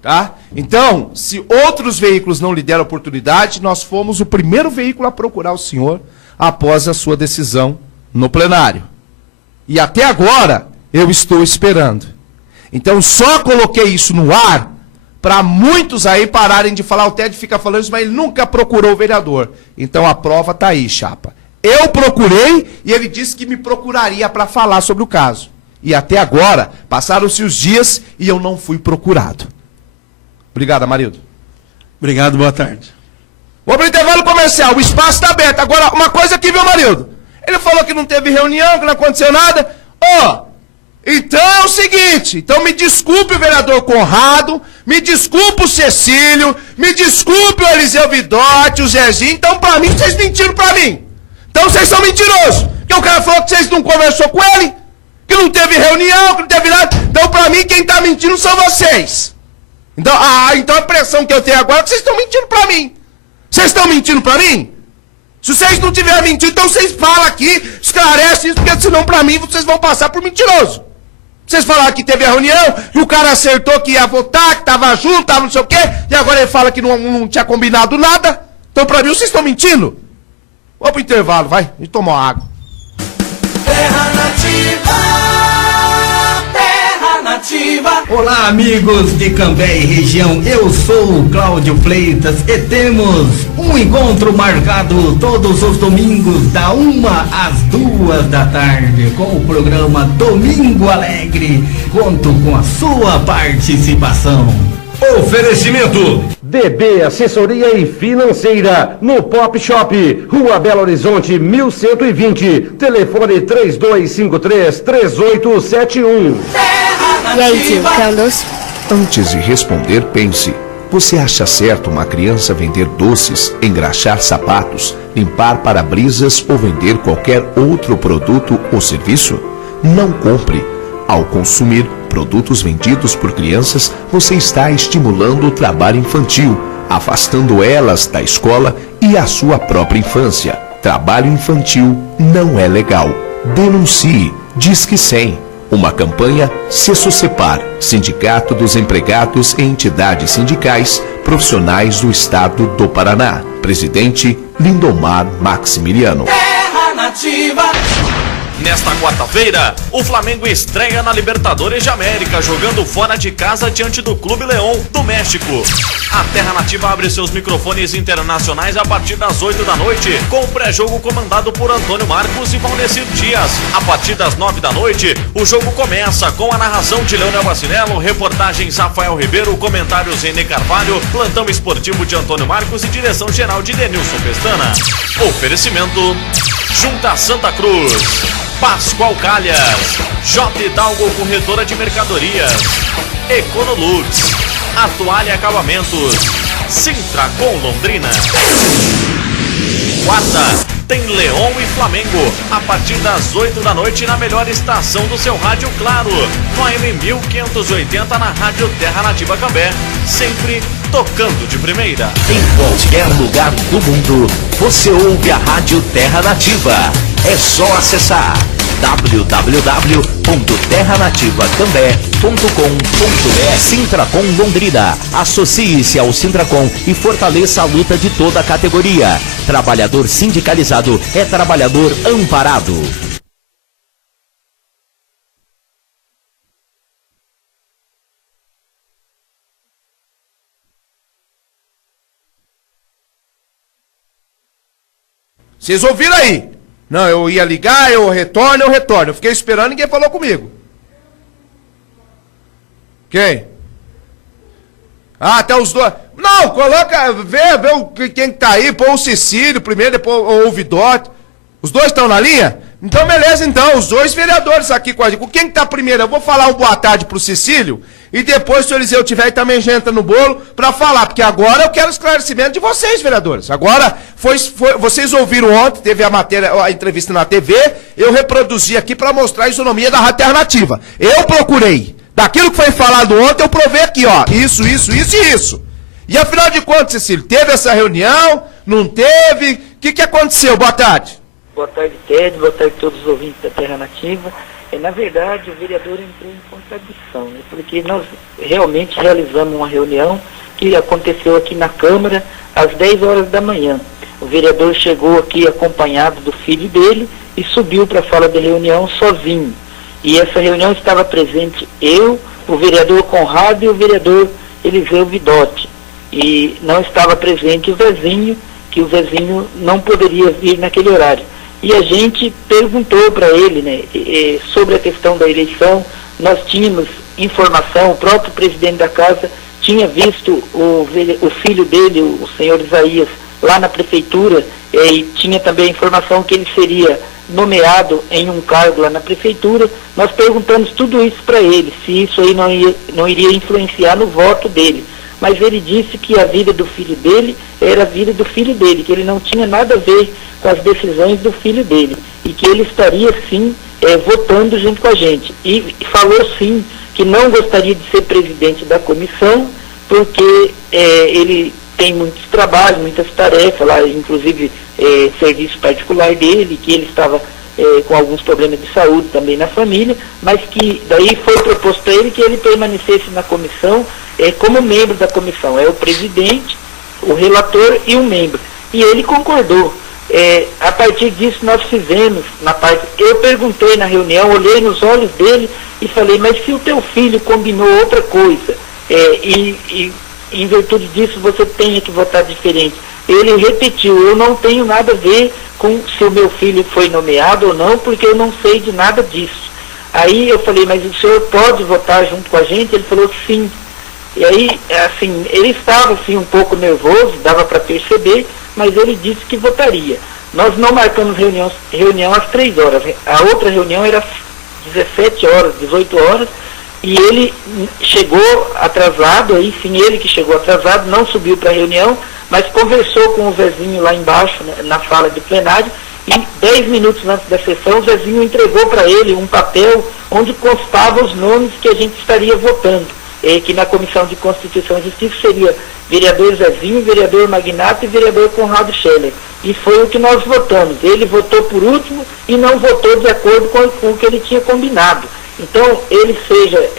Tá? Então, se outros veículos não lhe deram oportunidade, nós fomos o primeiro veículo a procurar o senhor após a sua decisão no plenário. E até agora, eu estou esperando. Então, só coloquei isso no ar para muitos aí pararem de falar, o Ted fica falando isso, mas ele nunca procurou o vereador. Então, a prova está aí, chapa. Eu procurei e ele disse que me procuraria para falar sobre o caso. E até agora, passaram-se os dias e eu não fui procurado. Obrigado, Amarildo. Obrigado, boa tarde. Vou para o intervalo comercial, o espaço está aberto. Agora, uma coisa aqui, viu, Amarildo? Ele falou que não teve reunião, que não aconteceu nada. Então é o seguinte, então me desculpe o vereador Conrado, me desculpe o Cecílio, me desculpe o Eliseu Vidotti, o Zezinho, então pra mim vocês mentiram pra mim. Então vocês são mentirosos, porque o cara falou que vocês não conversou com ele, que não teve reunião, que não teve nada, então pra mim quem tá mentindo são vocês. Então a impressão que eu tenho agora é que vocês estão mentindo pra mim. Vocês estão mentindo pra mim? Se vocês não tiverem mentido, então vocês falam aqui, esclarecem isso, porque senão pra mim vocês vão passar por mentiroso. Vocês falaram que teve a reunião, que o cara acertou que ia votar, que tava junto, tava não sei o quê, e agora ele fala que não tinha combinado nada. Então pra mim vocês estão mentindo. Vamos pro intervalo, vai, a gente tomou água. Terra Nativa, Terra Nativa. Olá, amigos de Cambé e região, eu sou o Cláudio Freitas e temos um encontro marcado todos os domingos da 1 às 2 da tarde com o programa Domingo Alegre. Conto com a sua participação. Oferecimento DB Assessoria e Financeira no Pop Shop, Rua Belo Horizonte 1120, telefone 3253-3871. E aí, tio, quer um doce? Antes de responder, pense. Você acha certo uma criança vender doces, engraxar sapatos, limpar para-brisas ou vender qualquer outro produto ou serviço? Não compre. Ao consumir produtos vendidos por crianças, você está estimulando o trabalho infantil, afastando elas da escola e a sua própria infância. Trabalho infantil não é legal. Denuncie. Disque 100. Uma campanha SESOCEPAR, Sindicato dos Empregados e Entidades Sindicais Profissionais do Estado do Paraná. Presidente Lindomar Maximiliano. Terra Nativa. Nesta quarta-feira, o Flamengo estreia na Libertadores de América, jogando fora de casa diante do Clube León do México. A Terra Nativa abre seus microfones internacionais a partir das 8 da noite, com o pré-jogo comandado por Antônio Marcos e Valdecir Dias. A partir das 9 da noite, o jogo começa com a narração de Leonel Bacinello, reportagens Rafael Ribeiro, comentários René Carvalho, plantão esportivo de Antônio Marcos e direção geral de Denilson Pestana. Oferecimento Junta Santa Cruz, Pascoal Calhas, J. Dalgo Corretora de Mercadorias, Econolux, A Toalha Acabamentos, Sintra com Londrina. Quarta, tem León e Flamengo, a partir das 8 da noite na melhor estação do seu rádio, claro, no AM 1580 na Rádio Terra Nativa Cambé, sempre tocando de primeira. Em qualquer lugar do mundo, você ouve a Rádio Terra Nativa. É só acessar www.terranativacambé.com.br. Sintracom Londrina. Associe-se ao Sintracom e fortaleça a luta de toda a categoria. Trabalhador sindicalizado é trabalhador amparado. Vocês ouviram aí? Não, eu ia ligar, eu retorno. Eu fiquei esperando, ninguém falou comigo. Quem? Ah, até os dois. Não, coloca, vê quem tá aí, põe o Cecílio primeiro, depois o Vidotti. Os dois estão na linha? Então, beleza, então, os dois vereadores aqui com a gente. Quem que tá primeiro? Eu vou falar um boa tarde pro Cecílio e depois, se o Eliseu tiver, também já entra no bolo pra falar, porque agora eu quero esclarecimento de vocês, vereadores. Agora, vocês ouviram ontem, teve a entrevista na TV, eu reproduzi aqui pra mostrar a isonomia da Rádio Terra Nativa. Eu procurei. Daquilo que foi falado ontem, eu provei aqui, ó, isso e isso. E afinal de contas, Cecílio, teve essa reunião? Não teve? O que aconteceu? Boa tarde. Boa tarde, Ted. Boa tarde a todos os ouvintes da Terra Nativa. Na verdade, o vereador entrou em contradição, né? Porque nós realmente realizamos uma reunião que aconteceu aqui na Câmara às 10 horas da manhã. O vereador chegou aqui acompanhado do filho dele e subiu para a sala de reunião sozinho. E essa reunião estava presente eu, o vereador Conrado e o vereador Eliseu Vidotti. E não estava presente o Zezinho, que o Zezinho não poderia vir naquele horário. E a gente perguntou para ele, né, sobre a questão da eleição. Nós tínhamos informação, o próprio presidente da casa tinha visto o filho dele, o senhor Isaías, lá na prefeitura, e tinha também a informação que ele seria nomeado em um cargo lá na prefeitura. Nós perguntamos tudo isso para ele, se isso aí não iria influenciar no voto dele. Mas ele disse que a vida do filho dele era a vida do filho dele, que ele não tinha nada a ver com as decisões do filho dele, e que ele estaria sim votando junto com a gente. E falou sim que não gostaria de ser presidente da comissão, porque ele tem muitos trabalhos, muitas tarefas lá, inclusive serviço particular dele, que ele estava com alguns problemas de saúde também na família, mas que daí foi proposto para ele que ele permanecesse na comissão como membro da comissão. É o presidente, o relator e o membro. E ele concordou. A partir disso nós fizemos, eu perguntei na reunião, olhei nos olhos dele e falei, mas se o teu filho combinou outra coisa, e em virtude disso você tenha que votar diferente. Ele repetiu, eu não tenho nada a ver com se o meu filho foi nomeado ou não, porque eu não sei de nada disso. Aí eu falei, mas o senhor pode votar junto com a gente? Ele falou que sim. E aí, assim, ele estava assim, um pouco nervoso, dava para perceber, mas ele disse que votaria. Nós não marcamos reunião às 3 horas. A outra reunião era às 17 horas, 18 horas, e ele chegou atrasado, aí sim ele que chegou atrasado, não subiu para a reunião, mas conversou com o Zezinho lá embaixo, né, na sala de plenário, e 10 minutos antes da sessão, o Zezinho entregou para ele um papel onde constavam os nomes que a gente estaria votando, que na Comissão de Constituição e Justiça seria vereador Zezinho, vereador Magnato e vereador Conrado Scheller. E foi o que nós votamos. Ele votou por último e não votou de acordo com o que ele tinha combinado. Então, ele seja,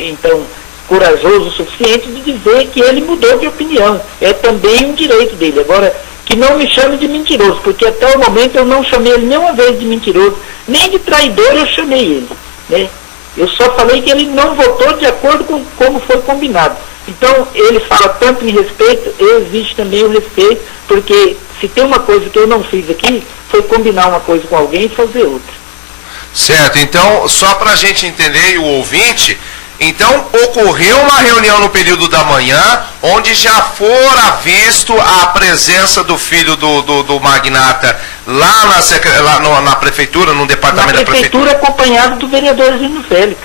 corajoso o suficiente de dizer que ele mudou de opinião. É também um direito dele. Agora, que não me chame de mentiroso, porque até o momento eu não chamei ele nenhuma vez de mentiroso, nem de traidor eu chamei ele, né? Eu só falei que ele não votou de acordo com como foi combinado. Então, ele fala tanto em respeito, existe também o respeito, porque se tem uma coisa que eu não fiz aqui, foi combinar uma coisa com alguém e fazer outra. Certo, então, só para a gente entender, e o ouvinte, então ocorreu uma reunião no período da manhã, onde já fora visto a presença do filho do magnata lá na prefeitura, no departamento da prefeitura, acompanhado do vereador Zino Félix.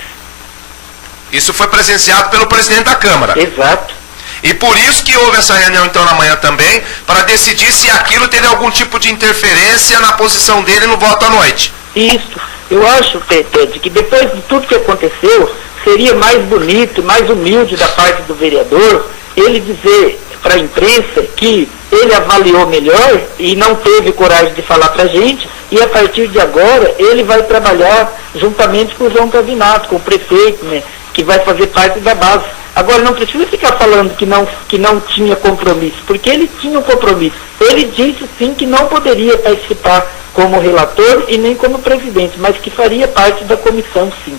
Isso foi presenciado pelo presidente da Câmara. Exato. E por isso que houve essa reunião então na manhã também, para decidir se aquilo teria algum tipo de interferência na posição dele no voto à noite. Isso. Eu acho, Ted, que depois de tudo que aconteceu, seria mais bonito, mais humilde da parte do vereador, ele dizer para a imprensa que ele avaliou melhor e não teve coragem de falar para a gente, e a partir de agora ele vai trabalhar juntamente com o João Cavinato, com o prefeito, né, que vai fazer parte da base. Agora, não precisa ficar falando que não tinha compromisso, porque ele tinha um compromisso. Ele disse sim que não poderia participar como relator e nem como presidente, mas que faria parte da comissão sim.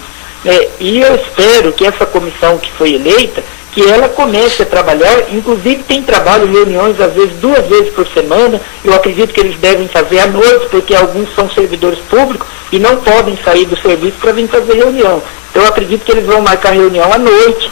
E eu espero que essa comissão que foi eleita, que ela comece a trabalhar, inclusive tem trabalho, reuniões às vezes 2 vezes por semana. Eu acredito que eles devem fazer à noite, porque alguns são servidores públicos e não podem sair do serviço para vir fazer reunião. Então eu acredito que eles vão marcar reunião à noite,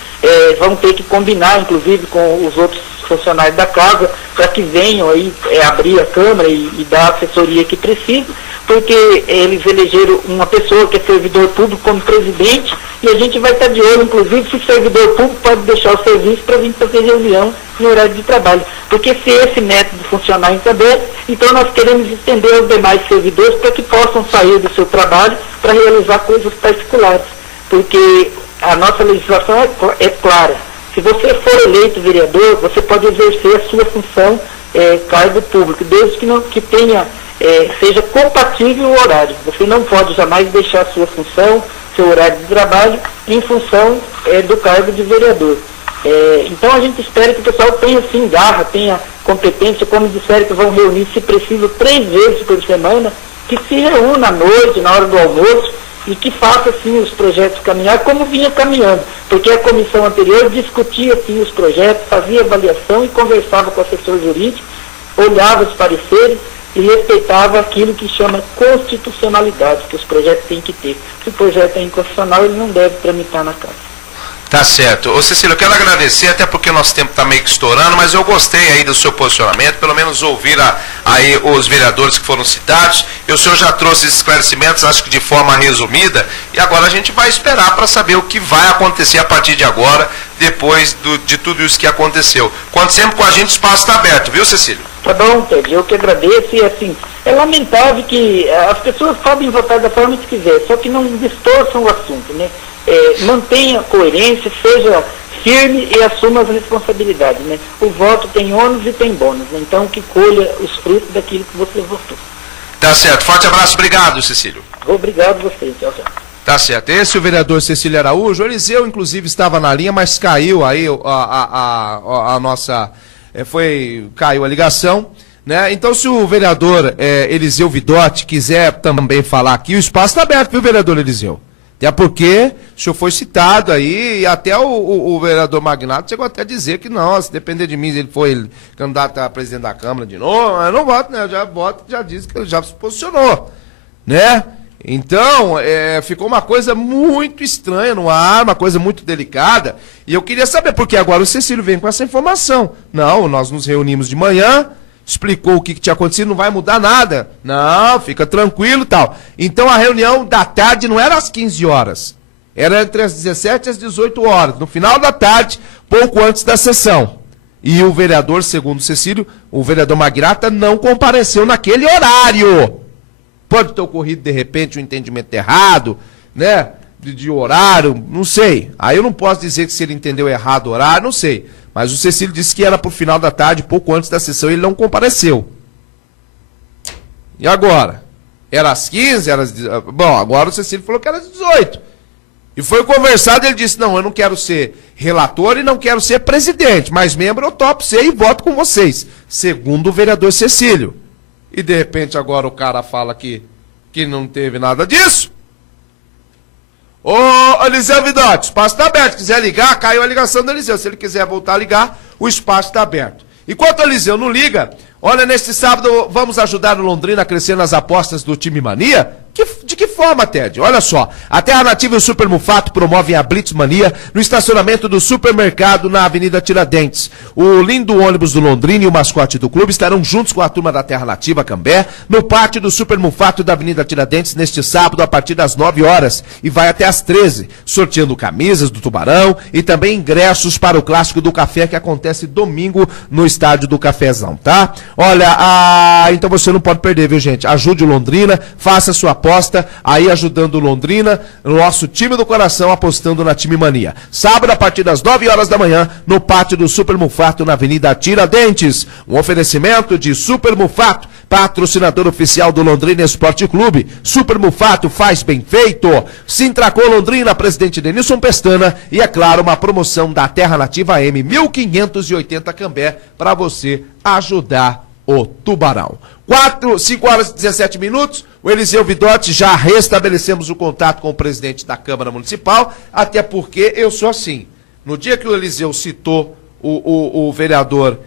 vão ter que combinar inclusive com os outros funcionários da casa, para que venham aí abrir a Câmara e dar a assessoria que precisa, porque eles elegeram uma pessoa que é servidor público como presidente, e a gente vai estar de olho, inclusive, se o servidor público pode deixar o serviço para vir fazer reunião no horário de trabalho. Porque se esse método funcionar em cabeça, então nós queremos estender aos demais servidores para que possam sair do seu trabalho para realizar coisas particulares. Porque a nossa legislação é clara. Se você for eleito vereador, você pode exercer a sua função, cargo público, desde que tenha, seja compatível o horário. Você não pode jamais deixar a sua função seu horário de trabalho em função do cargo de vereador. Então a gente espera que o pessoal tenha sim garra, tenha competência, como disseram que vão reunir, se preciso, 3 vezes por semana, que se reúna à noite, na hora do almoço, e que faça sim os projetos caminhar como vinha caminhando, porque a comissão anterior discutia sim os projetos, fazia avaliação e conversava com o assessor jurídico, olhava os pareceres e respeitava aquilo que chama constitucionalidade, que os projetos têm que ter. Se o projeto é inconstitucional, ele não deve tramitar na Casa. Tá certo. Ô Cecília, eu quero agradecer, até porque o nosso tempo está meio que estourando, mas eu gostei aí do seu posicionamento, pelo menos ouvir aí os vereadores que foram citados, e o senhor já trouxe esses esclarecimentos, acho que de forma resumida, e agora a gente vai esperar para saber o que vai acontecer a partir de agora, depois de tudo isso que aconteceu. Conte sempre com a gente, o espaço está aberto, viu, Cecília? Tá bom, Ted, eu que agradeço, e assim, é lamentável que as pessoas podem votar da forma que quiser, só que não distorçam o assunto, né? Mantenha a coerência, seja firme e assuma as responsabilidades, né? O voto tem ônus e tem bônus, né? Então que colha os frutos daquilo que você votou. Tá certo, forte abraço, obrigado, Cecílio. Obrigado a você, tchau, tchau. Tá certo, esse é o vereador Cecílio Araújo. O Eliseu, inclusive, estava na linha, mas caiu aí a nossa... caiu a ligação, né? Então, se o vereador Eliseu Vidotti quiser também falar aqui, o espaço está aberto, viu, vereador Eliseu? Até porque o senhor foi citado aí, e até o vereador Magnato chegou até a dizer que não, se depender de mim, ele foi candidato a presidente da Câmara de novo, eu não voto, né? Eu já voto, já disse que ele já se posicionou, né? Então, ficou uma coisa muito estranha no ar, uma coisa muito delicada, e eu queria saber, porque agora o Cecílio vem com essa informação. Não, nós nos reunimos de manhã, explicou o que tinha acontecido, não vai mudar nada. Não, fica tranquilo e tal. Então a reunião da tarde não era às 15 horas, era entre as 17 e as 18 horas, no final da tarde, pouco antes da sessão. E o vereador, segundo o Cecílio, o vereador Magrata não compareceu naquele horário. Pode ter ocorrido, de repente, um entendimento errado, né? De horário, não sei. Aí eu não posso dizer que se ele entendeu errado o horário, não sei. Mas o Cecílio disse que era pro final da tarde, pouco antes da sessão, e ele não compareceu. E agora? Era às 15? Bom, agora o Cecílio falou que era às 18. E foi conversado, ele disse, não, eu não quero ser relator e não quero ser presidente, mas membro eu topo ser e voto com vocês. Segundo o vereador Cecílio. E de repente agora o cara fala que não teve nada disso. Ô, Eliseu Vidotti, o espaço está aberto. Se quiser ligar, caiu a ligação do Eliseu. Se ele quiser voltar a ligar, o espaço está aberto. Enquanto o Eliseu não liga, olha, neste sábado vamos ajudar o Londrina a crescer nas apostas do time Mania? De que forma, Ted? Olha só, a Terra Nativa e o Super Mufato promovem a Blitz Mania no estacionamento do supermercado na Avenida Tiradentes. O lindo ônibus do Londrina e o mascote do clube estarão juntos com a turma da Terra Nativa Cambé no pátio do Super Mufato da Avenida Tiradentes neste sábado a partir das 9 horas e vai até às 13, sorteando camisas do Tubarão e também ingressos para o Clássico do Café que acontece domingo no estádio do Cafezão, tá? Olha, então você não pode perder, viu, gente? Ajude o Londrina, faça sua aposta aí ajudando o Londrina, nosso time do coração apostando na Time Mania. Sábado a partir das 9 horas da manhã no pátio do Super Mufato na Avenida Tiradentes. Um oferecimento de Super Mufato, patrocinador oficial do Londrina Esporte Clube. Super Mufato faz bem feito. Sintracô Londrina, presidente Denilson Pestana e é claro uma promoção da Terra Nativa AM 1580 Cambé para você ajudar o Tubarão. 5 horas e 17 minutos, o Eliseu Vidotti, já restabelecemos o contato com o presidente da Câmara Municipal, até porque eu sou assim. No dia que o Eliseu citou o vereador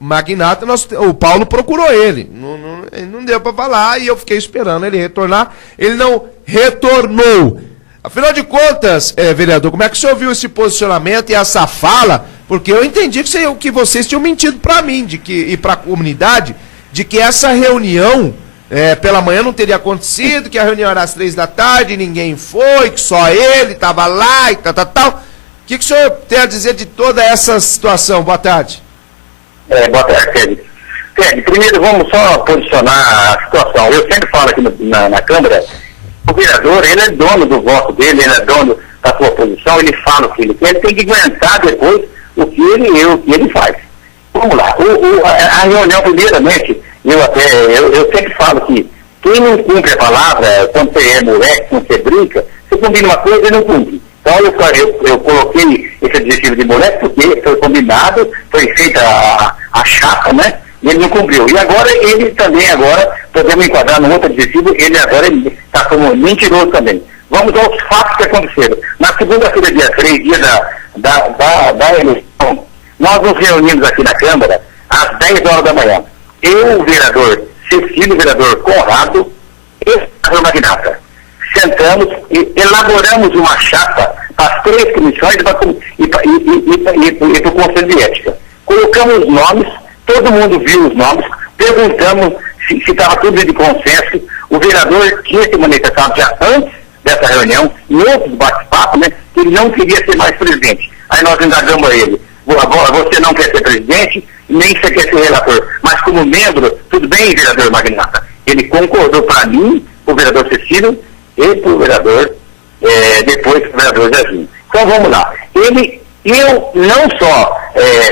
Magnata, o Paulo procurou ele. Não deu para falar e eu fiquei esperando ele retornar. Ele não retornou. Afinal de contas, vereador, como é que o senhor viu esse posicionamento e essa fala? Porque eu entendi que vocês tinham mentido para mim e para a comunidade de que essa reunião pela manhã não teria acontecido, que a reunião era às 3 da tarde, ninguém foi, que só ele estava lá e tal. O que o senhor tem a dizer de toda essa situação? Boa tarde. Boa tarde, Ted. Ted, primeiro vamos só posicionar a situação. Eu sempre falo aqui na Câmara, o vereador, ele é dono do voto dele, ele é dono da sua posição, ele fala o que ele quer, ele tem que aguentar depois o que ele faz. Vamos lá, a reunião, primeiramente, eu sempre falo que Quem não cumpre a palavra, quando você é moleque, quando você brinca, você combina uma coisa e não cumpre. Então eu coloquei esse adjetivo de moleque porque foi combinado, foi feita a chapa, né? E ele não cumpriu. E agora ele também, podemos enquadrar no outro adjetivo, ele agora está como mentiroso também. Vamos aos fatos que aconteceram. Na segunda-feira, dia 3, dia da eleição, nós nos reunimos aqui na Câmara às 10 horas da manhã. Eu, o vereador Cecílio, o vereador Conrado e o vereador Magnata. Sentamos e elaboramos uma chapa para as 3 comissões e para o Conselho de Ética. Colocamos nomes, todo mundo viu os nomes, perguntamos se estava tudo de consenso. O vereador tinha se manifestado já antes dessa reunião, em outros bate-papos, né, que ele não queria ser mais presidente. Aí nós indagamos a ele: você não quer ser presidente, nem você quer ser relator, mas como membro, tudo bem, vereador Magnata? Ele concordou para mim, o vereador Cecílio, e para o vereador, depois para o vereador Zezinho. Então vamos lá. Eu não só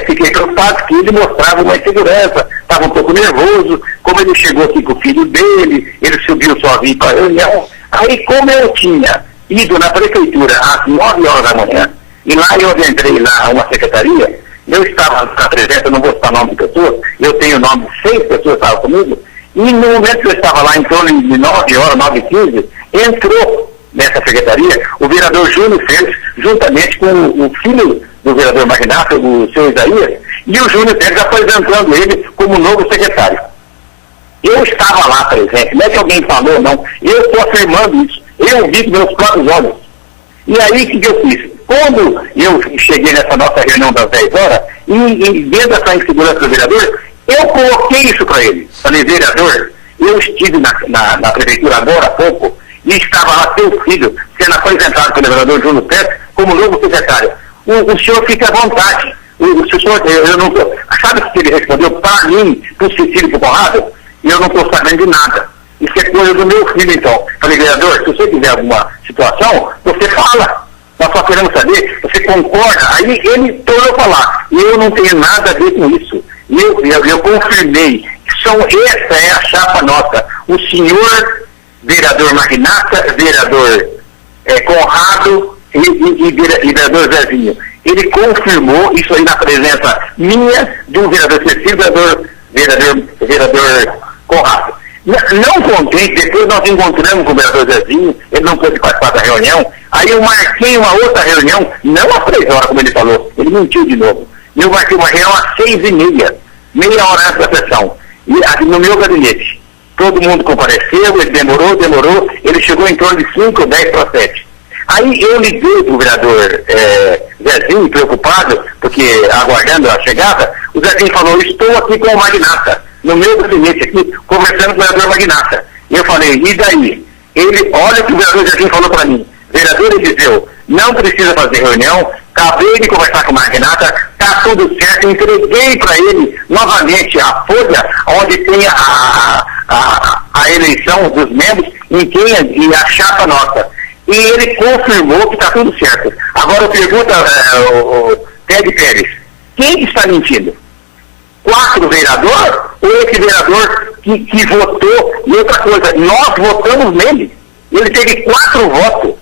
fiquei preocupado, que ele mostrava uma insegurança, estava um pouco nervoso, como ele chegou aqui com o filho dele, ele subiu sozinho para a reunião. Aí, como eu tinha ido na prefeitura às 9 horas da manhã, e lá eu entrei lá a uma secretaria, eu estava na presença, não vou citar o nome de pessoas, eu tenho o nome de 6 pessoas que estavam comigo, e no momento que eu estava lá, em torno de 9 horas, 9h15, entrou nessa secretaria o vereador Júnior Félix, juntamente com o filho do vereador Magnata, o seu Isaías, e o Júnior Félix apresentando ele como novo secretário. Eu estava lá presente, não é que alguém falou, não, eu estou afirmando isso, eu vi com meus próprios olhos. E aí, o que eu fiz? Quando eu cheguei nessa nossa reunião das 10 horas, e dentro dessa insegurança do vereador, eu coloquei isso para ele. Falei: vereador, eu estive na prefeitura agora há pouco, e estava lá seu filho sendo apresentado pelo vereador Júnior Pérez como novo secretário. O senhor fica à vontade. O senhor, eu não tô, sabe o que ele respondeu para mim, para o Cecílio e para o Conrado? Eu não estou sabendo de nada. Isso é coisa do meu filho, então. Falei: vereador, se você tiver alguma situação, você fala. Nós só queremos saber, você concorda? Aí ele tornou a falar: eu não tenho nada a ver com isso. Eu confirmei que essa é a chapa nossa. O senhor vereador Magnata, vereador Conrado e vereador Zezinho. Ele confirmou isso aí na presença minha, do vereador Cecílio, vereador Conrado. Não contente, depois nós encontramos com o vereador Zezinho, ele não pôde participar da reunião, aí eu marquei uma outra reunião, não às 3 horas, como ele falou, ele mentiu de novo. Eu marquei uma reunião às 6h30, meia hora antes da sessão, e no meu gabinete. Todo mundo compareceu, ele demorou, ele chegou em torno de 5 ou 10 para 7. Aí eu liguei para o vereador Zezinho, preocupado, porque aguardando a chegada, o Zezinho falou: estou aqui com o Magnata, no meu gabinete aqui, conversando com o vereador Magnata. Eu falei: e daí? Olha o que o vereador Zezinho falou para mim. Vereador Eliseu, não precisa fazer reunião, acabei de conversar com o Magnata, está tudo certo, entreguei para ele novamente a folha onde tem a eleição dos membros e a chapa nossa. E ele confirmou que está tudo certo. Agora eu pergunto o Ted Pérez: quem está mentindo? 4 vereadores ou esse vereador que votou? E outra coisa, nós votamos nele. Ele teve 4 votos.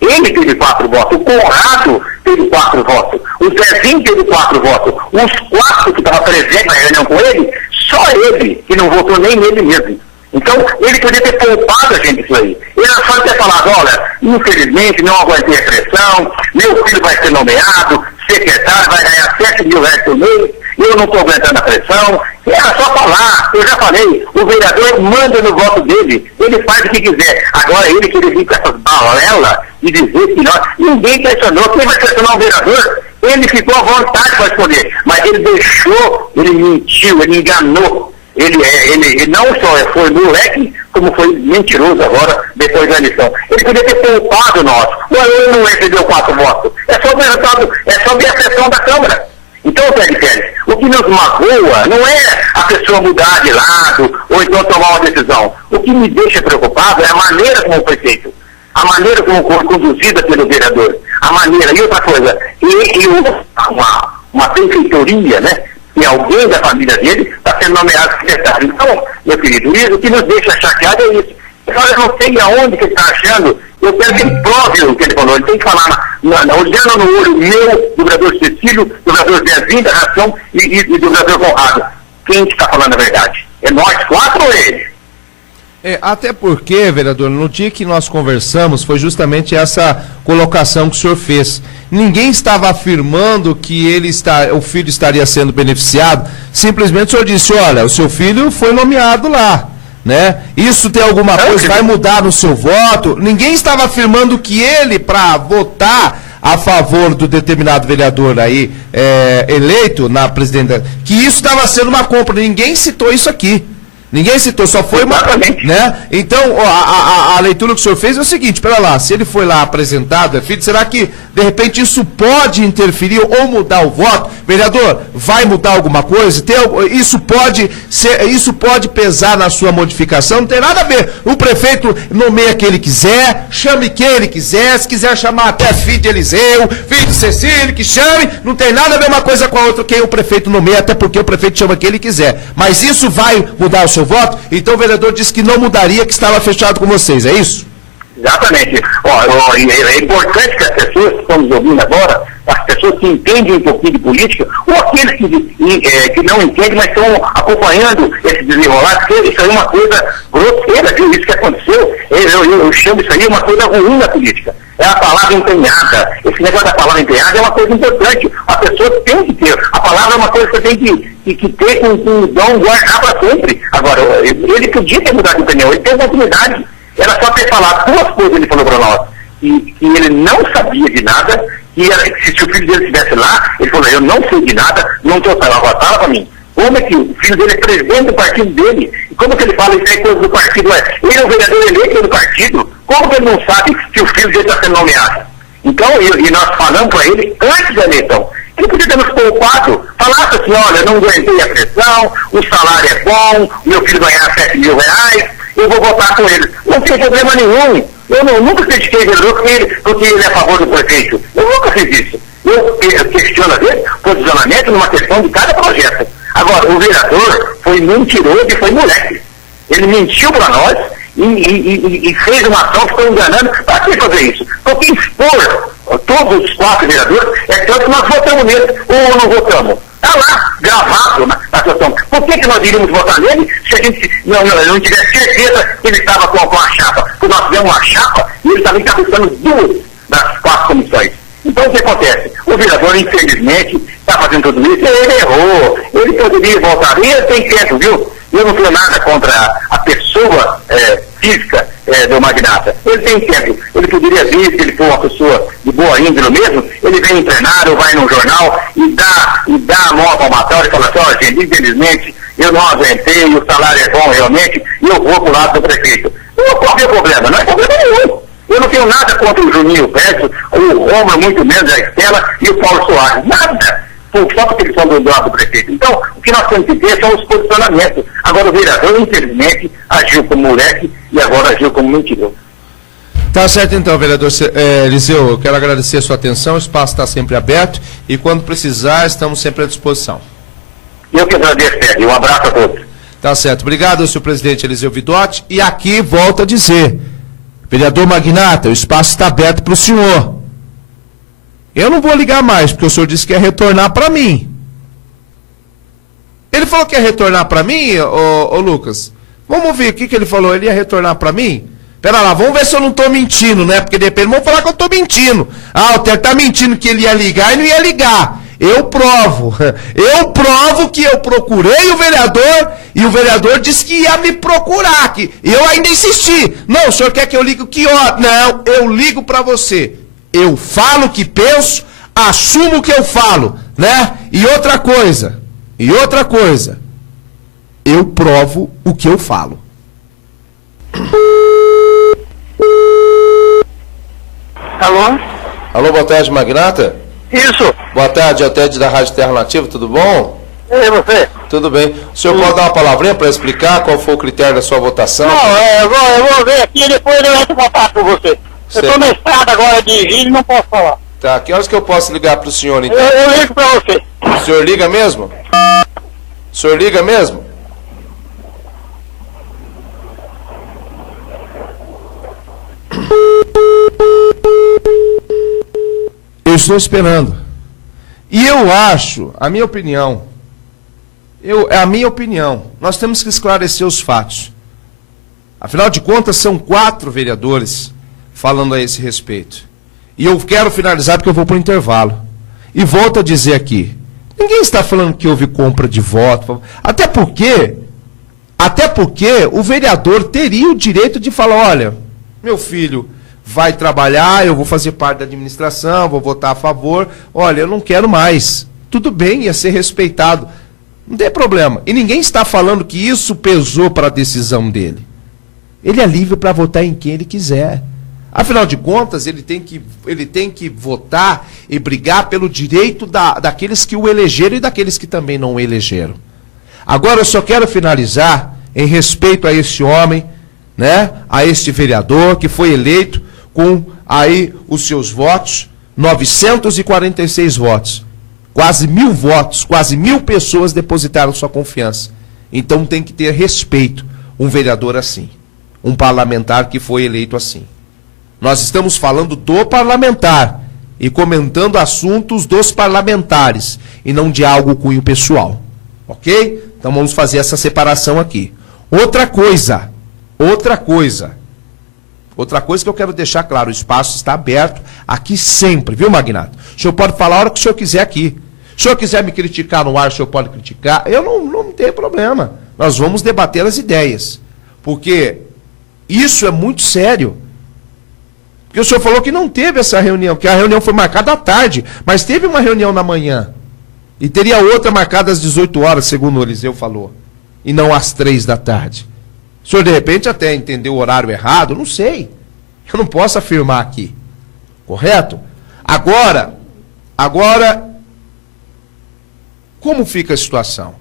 Ele teve 4 votos. O Conrado teve 4 votos. O Zezinho teve 4 votos. Os 4 que estavam presentes na reunião com ele, só ele que não votou nem nele mesmo. Então, ele podia ter poupado a gente isso aí. Ele era só ter falado: olha, infelizmente não aguentei a pressão, meu filho vai ser nomeado, secretário, vai ganhar 7 mil reais por mês, eu não estou aguentando a pressão. Era só falar, eu já falei, o vereador manda no voto dele, ele faz o que quiser. Agora ele queria vir com essas balelas e dizer que ninguém pressionou. Quem vai pressionar o vereador? Ele ficou à vontade para escolher, mas ele deixou, ele mentiu, ele enganou. Ele não só foi moleque, como foi mentiroso agora, depois da eleição. Ele podia ter poupado nós. Ele não recebeu 4 votos. É só o resultado, é só ver a sessão da Câmara. Então, Ted Pérez, o que nos magoa não é a pessoa mudar de lado ou então tomar uma decisão. O que me deixa preocupado é a maneira como foi feito, a maneira como foi conduzida pelo vereador, a maneira. E outra coisa, uma benfeitoria, né? E alguém da família dele está sendo nomeado secretário. Então, meu querido, isso, o que nos deixa chateado é isso. Eu não sei aonde que ele está achando. Eu quero que ele prove o que ele falou. Ele tem que falar, olhando no olho meu, do vereador Cecílio, do vereador Zezinho da Ração e do vereador Conrado. Quem está falando a verdade? É nós 4 ou ele? Até porque, vereador, no dia que nós conversamos, foi justamente essa colocação que o senhor fez. Ninguém estava afirmando que o filho estaria sendo beneficiado, simplesmente o senhor disse, olha, o seu filho foi nomeado lá, né? Isso tem alguma coisa, vai mudar no seu voto? Ninguém estava afirmando que ele, para votar a favor do determinado vereador aí, eleito na presidência, que isso estava sendo uma compra, ninguém citou isso aqui. Ninguém citou, só foi uma, né? Então, a leitura que o senhor fez é o seguinte, pera lá, se ele foi lá apresentado, filho, será que, de repente, isso pode interferir ou mudar o voto? Vereador, vai mudar alguma coisa? Isso pode pesar na sua modificação? Não tem nada a ver. O prefeito nomeia quem ele quiser, chame quem ele quiser, se quiser chamar até filho de Eliseu, filho de Cecílio, que chame, não tem nada a ver uma coisa com a outra, quem o prefeito nomeia, até porque o prefeito chama quem ele quiser. Mas isso vai mudar o seu voto? Então o vereador disse que não mudaria, que estava fechado com vocês, é isso? Exatamente. É importante que as pessoas que estão nos ouvindo agora, as pessoas que entendem um pouquinho de política, ou aqueles que não entendem, mas estão acompanhando esse desenrolar, porque isso aí é uma coisa grosseira, viu? Isso que aconteceu, eu chamo isso aí uma coisa ruim na política. É a palavra empenhada. Esse negócio da palavra empenhada é uma coisa importante. A pessoa tem que ter. A palavra é uma coisa que você tem que ter com dom, guardar para sempre. Agora, ele podia ter mudado de opinião, ele tem oportunidade. Era só ter falado 2 coisas, ele falou para nós. Que ele não sabia de nada, que se o filho dele estivesse lá, ele falou, eu não sei de nada, não estou falando, agora fala para mim. Como é que o filho dele é presidente do partido dele? E como que ele fala isso aí coisa do partido? Ele é o vereador eleito do partido. Como que ele não sabe que o filho dele está sendo nomeado? Então, e nós falamos para ele antes da eleição. Ele podia ter nos poupado, falasse assim, olha, eu não aguentei a pressão, o salário é bom, meu filho ganhar R$7.000, eu vou votar com ele. Não tem problema nenhum. Eu nunca critiquei o vereador porque ele é a favor do prefeito. Eu nunca fiz isso. Eu questiono, às vezes, posicionamento numa questão de cada projeto. Agora, o vereador foi mentiroso e foi moleque. Ele mentiu para nós e fez uma ação, ficou enganando. Para que fazer isso? Porque expor todos os 4 vereadores é tanto que nós votamos nele ou não votamos. Está lá, gravado na situação. Por que nós iríamos votar nele se a gente não tivesse certeza que ele estava com a chapa? Porque nós tivemos uma chapa e ele também está pensando 2 das 4 comissões. Então o que acontece? O vereador, infelizmente, está fazendo tudo isso, ele errou, ele poderia voltar, ele tem tempo, viu? Eu não tenho nada contra a pessoa física do magnata. Ele tem tempo, ele poderia vir, se ele for uma pessoa de boa índole mesmo, ele vem em plenário, vai num jornal e dá a mão palmatória e fala assim, ó, gente, infelizmente, eu não aguentei, o salário é bom realmente, e eu vou pro lado do prefeito. Qual é o problema? Não é problema nenhum. Eu não tenho nada contra o Juninho Pérez, o Romulo, muito menos a Estela e o Paulo Soares. Nada. Só porque eles são do lado do prefeito. Então, o que nós temos que ter são os posicionamentos. Agora, o vereador, infelizmente, agiu como moleque e agora agiu como mentiroso. Tá certo então, vereador Eliseu, eu quero agradecer a sua atenção, o espaço está sempre aberto e quando precisar, estamos sempre à disposição. Eu que agradeço, Pedro. Um abraço a todos. Tá certo. Obrigado, senhor presidente Eliseu Vidotti. E aqui, volto a dizer, vereador Magnata, o espaço está aberto para o senhor. Eu não vou ligar mais, porque o senhor disse que ia retornar para mim. Ele falou que ia retornar para mim, ô Lucas? Vamos ouvir o que ele falou. Ele ia retornar para mim? Pera lá, vamos ver se eu não estou mentindo, né? Porque de repente vão falar que eu estou mentindo. Ah, o Té tá mentindo que ele ia ligar e não ia ligar. Eu provo que eu procurei o vereador e o vereador disse que ia me procurar. Que eu ainda insisti. Não, o senhor quer que eu ligue o que hora? Não, eu ligo para você. Eu falo o que penso, assumo o que eu falo, né? E outra coisa, eu provo o que eu falo. Alô? Alô, boa tarde, Magnata? Isso. Boa tarde, é o Ted da Rádio Terra Nativa, tudo bom? E você? Tudo bem. O senhor pode dar uma palavrinha para explicar qual foi o critério da sua votação? Não, eu vou ver aqui e depois eu entro em contato com você. Eu estou na estrada agora dirigindo e não posso falar. Tá, que horas que eu posso ligar pro senhor, então? Eu ligo pra você. O senhor liga mesmo? O senhor liga mesmo? Eu estou esperando. E eu acho, a minha opinião, nós temos que esclarecer os fatos. Afinal de contas, são 4 vereadores falando a esse respeito. E eu quero finalizar porque eu vou para o intervalo. E volto a dizer aqui, ninguém está falando que houve compra de voto, até porque o vereador teria o direito de falar, olha, meu filho vai trabalhar, eu vou fazer parte da administração, vou votar a favor, olha, eu não quero mais. Tudo bem, ia ser respeitado. Não tem problema. E ninguém está falando que isso pesou para a decisão dele. Ele é livre para votar em quem ele quiser. Afinal de contas, ele tem que votar e brigar pelo direito daqueles que o elegeram e daqueles que também não o elegeram. Agora, eu só quero finalizar em respeito a esse homem, né, a este vereador que foi eleito com aí os seus votos, 946 votos. Quase 1.000 votos, quase 1.000 pessoas depositaram sua confiança. Então tem que ter respeito um vereador assim, um parlamentar que foi eleito assim. Nós estamos falando do parlamentar e comentando assuntos dos parlamentares e não de algo cunho pessoal. Ok? Então vamos fazer essa separação aqui. Outra coisa que eu quero deixar claro, o espaço está aberto aqui sempre, viu, Magnato? O senhor pode falar a hora que o senhor quiser aqui. Se o senhor quiser me criticar no ar, o senhor pode criticar. Eu não tenho problema. Nós vamos debater as ideias. Porque isso é muito sério. Porque o senhor falou que não teve essa reunião, que a reunião foi marcada à tarde, mas teve uma reunião na manhã. E teria outra marcada às 18 horas, segundo o Eliseu falou. E não às 3 da tarde. O senhor, de repente, até entendeu o horário errado? Não sei. Eu não posso afirmar aqui. Correto? Agora, como fica a situação?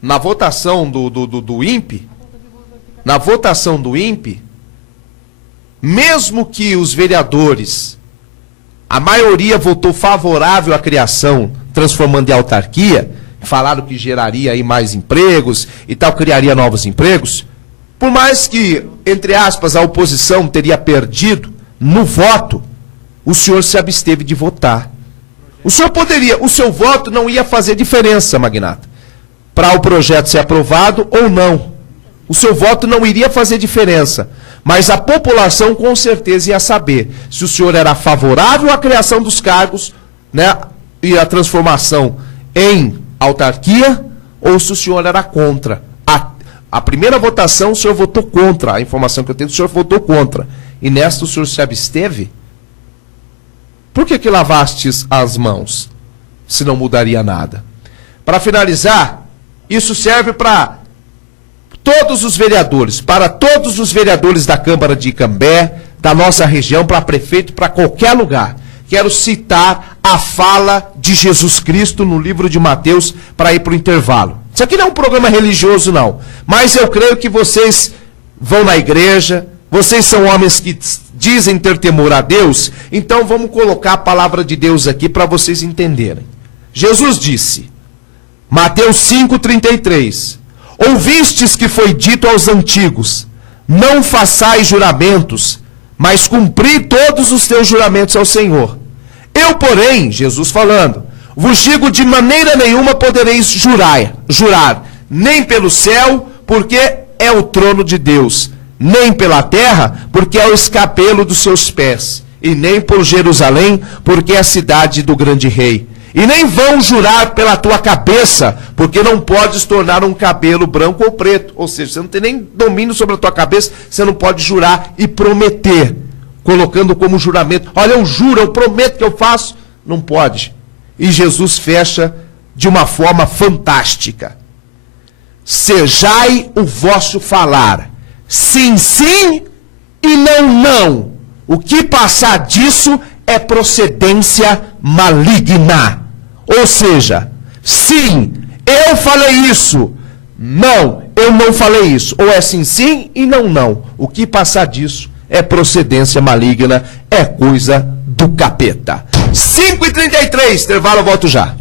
Na votação do INPE, mesmo que os vereadores, a maioria votou favorável à criação, transformando em autarquia, falaram que geraria aí mais empregos e tal, criaria novos empregos, por mais que, entre aspas, a oposição teria perdido no voto, o senhor se absteve de votar. O seu voto não ia fazer diferença, Magnato, para o projeto ser aprovado ou não. O seu voto não iria fazer diferença, mas a população com certeza ia saber se o senhor era favorável à criação dos cargos, né, e a transformação em autarquia, ou se o senhor era contra. A primeira votação o senhor votou contra, a informação que eu tenho, o senhor votou contra. E nesta o senhor se absteve? Por que lavastes as mãos, se não mudaria nada? Para finalizar, isso serve para todos os vereadores, para todos os vereadores da Câmara de Cambé, da nossa região, para prefeito, para qualquer lugar. Quero citar a fala de Jesus Cristo no livro de Mateus para ir para o intervalo. Isso aqui não é um programa religioso, não. Mas eu creio que vocês vão na igreja, vocês são homens que dizem ter temor a Deus, então vamos colocar a palavra de Deus aqui para vocês entenderem. Jesus disse, Mateus 5,33, ouvistes que foi dito aos antigos, não façais juramentos, mas cumpri todos os teus juramentos ao Senhor. Eu, porém, Jesus falando, vos digo, de maneira nenhuma podereis jurar, nem pelo céu, porque é o trono de Deus, nem pela terra, porque é o escapelo dos seus pés, e nem por Jerusalém, porque é a cidade do grande rei. E nem vão jurar pela tua cabeça, porque não podes tornar um cabelo branco ou preto. Ou seja, você não tem nem domínio sobre a tua cabeça, você não pode jurar e prometer, colocando como juramento, olha, eu juro, eu prometo que eu faço. Não pode. E Jesus fecha de uma forma fantástica. Sejai o vosso falar, sim, sim, e não, não. O que passar disso é procedência maligna. Ou seja, sim, eu falei isso. Não, eu não falei isso. Ou é sim, sim e não, não. O que passar disso é procedência maligna, é coisa do capeta. 5h33, intervalo, eu volto já.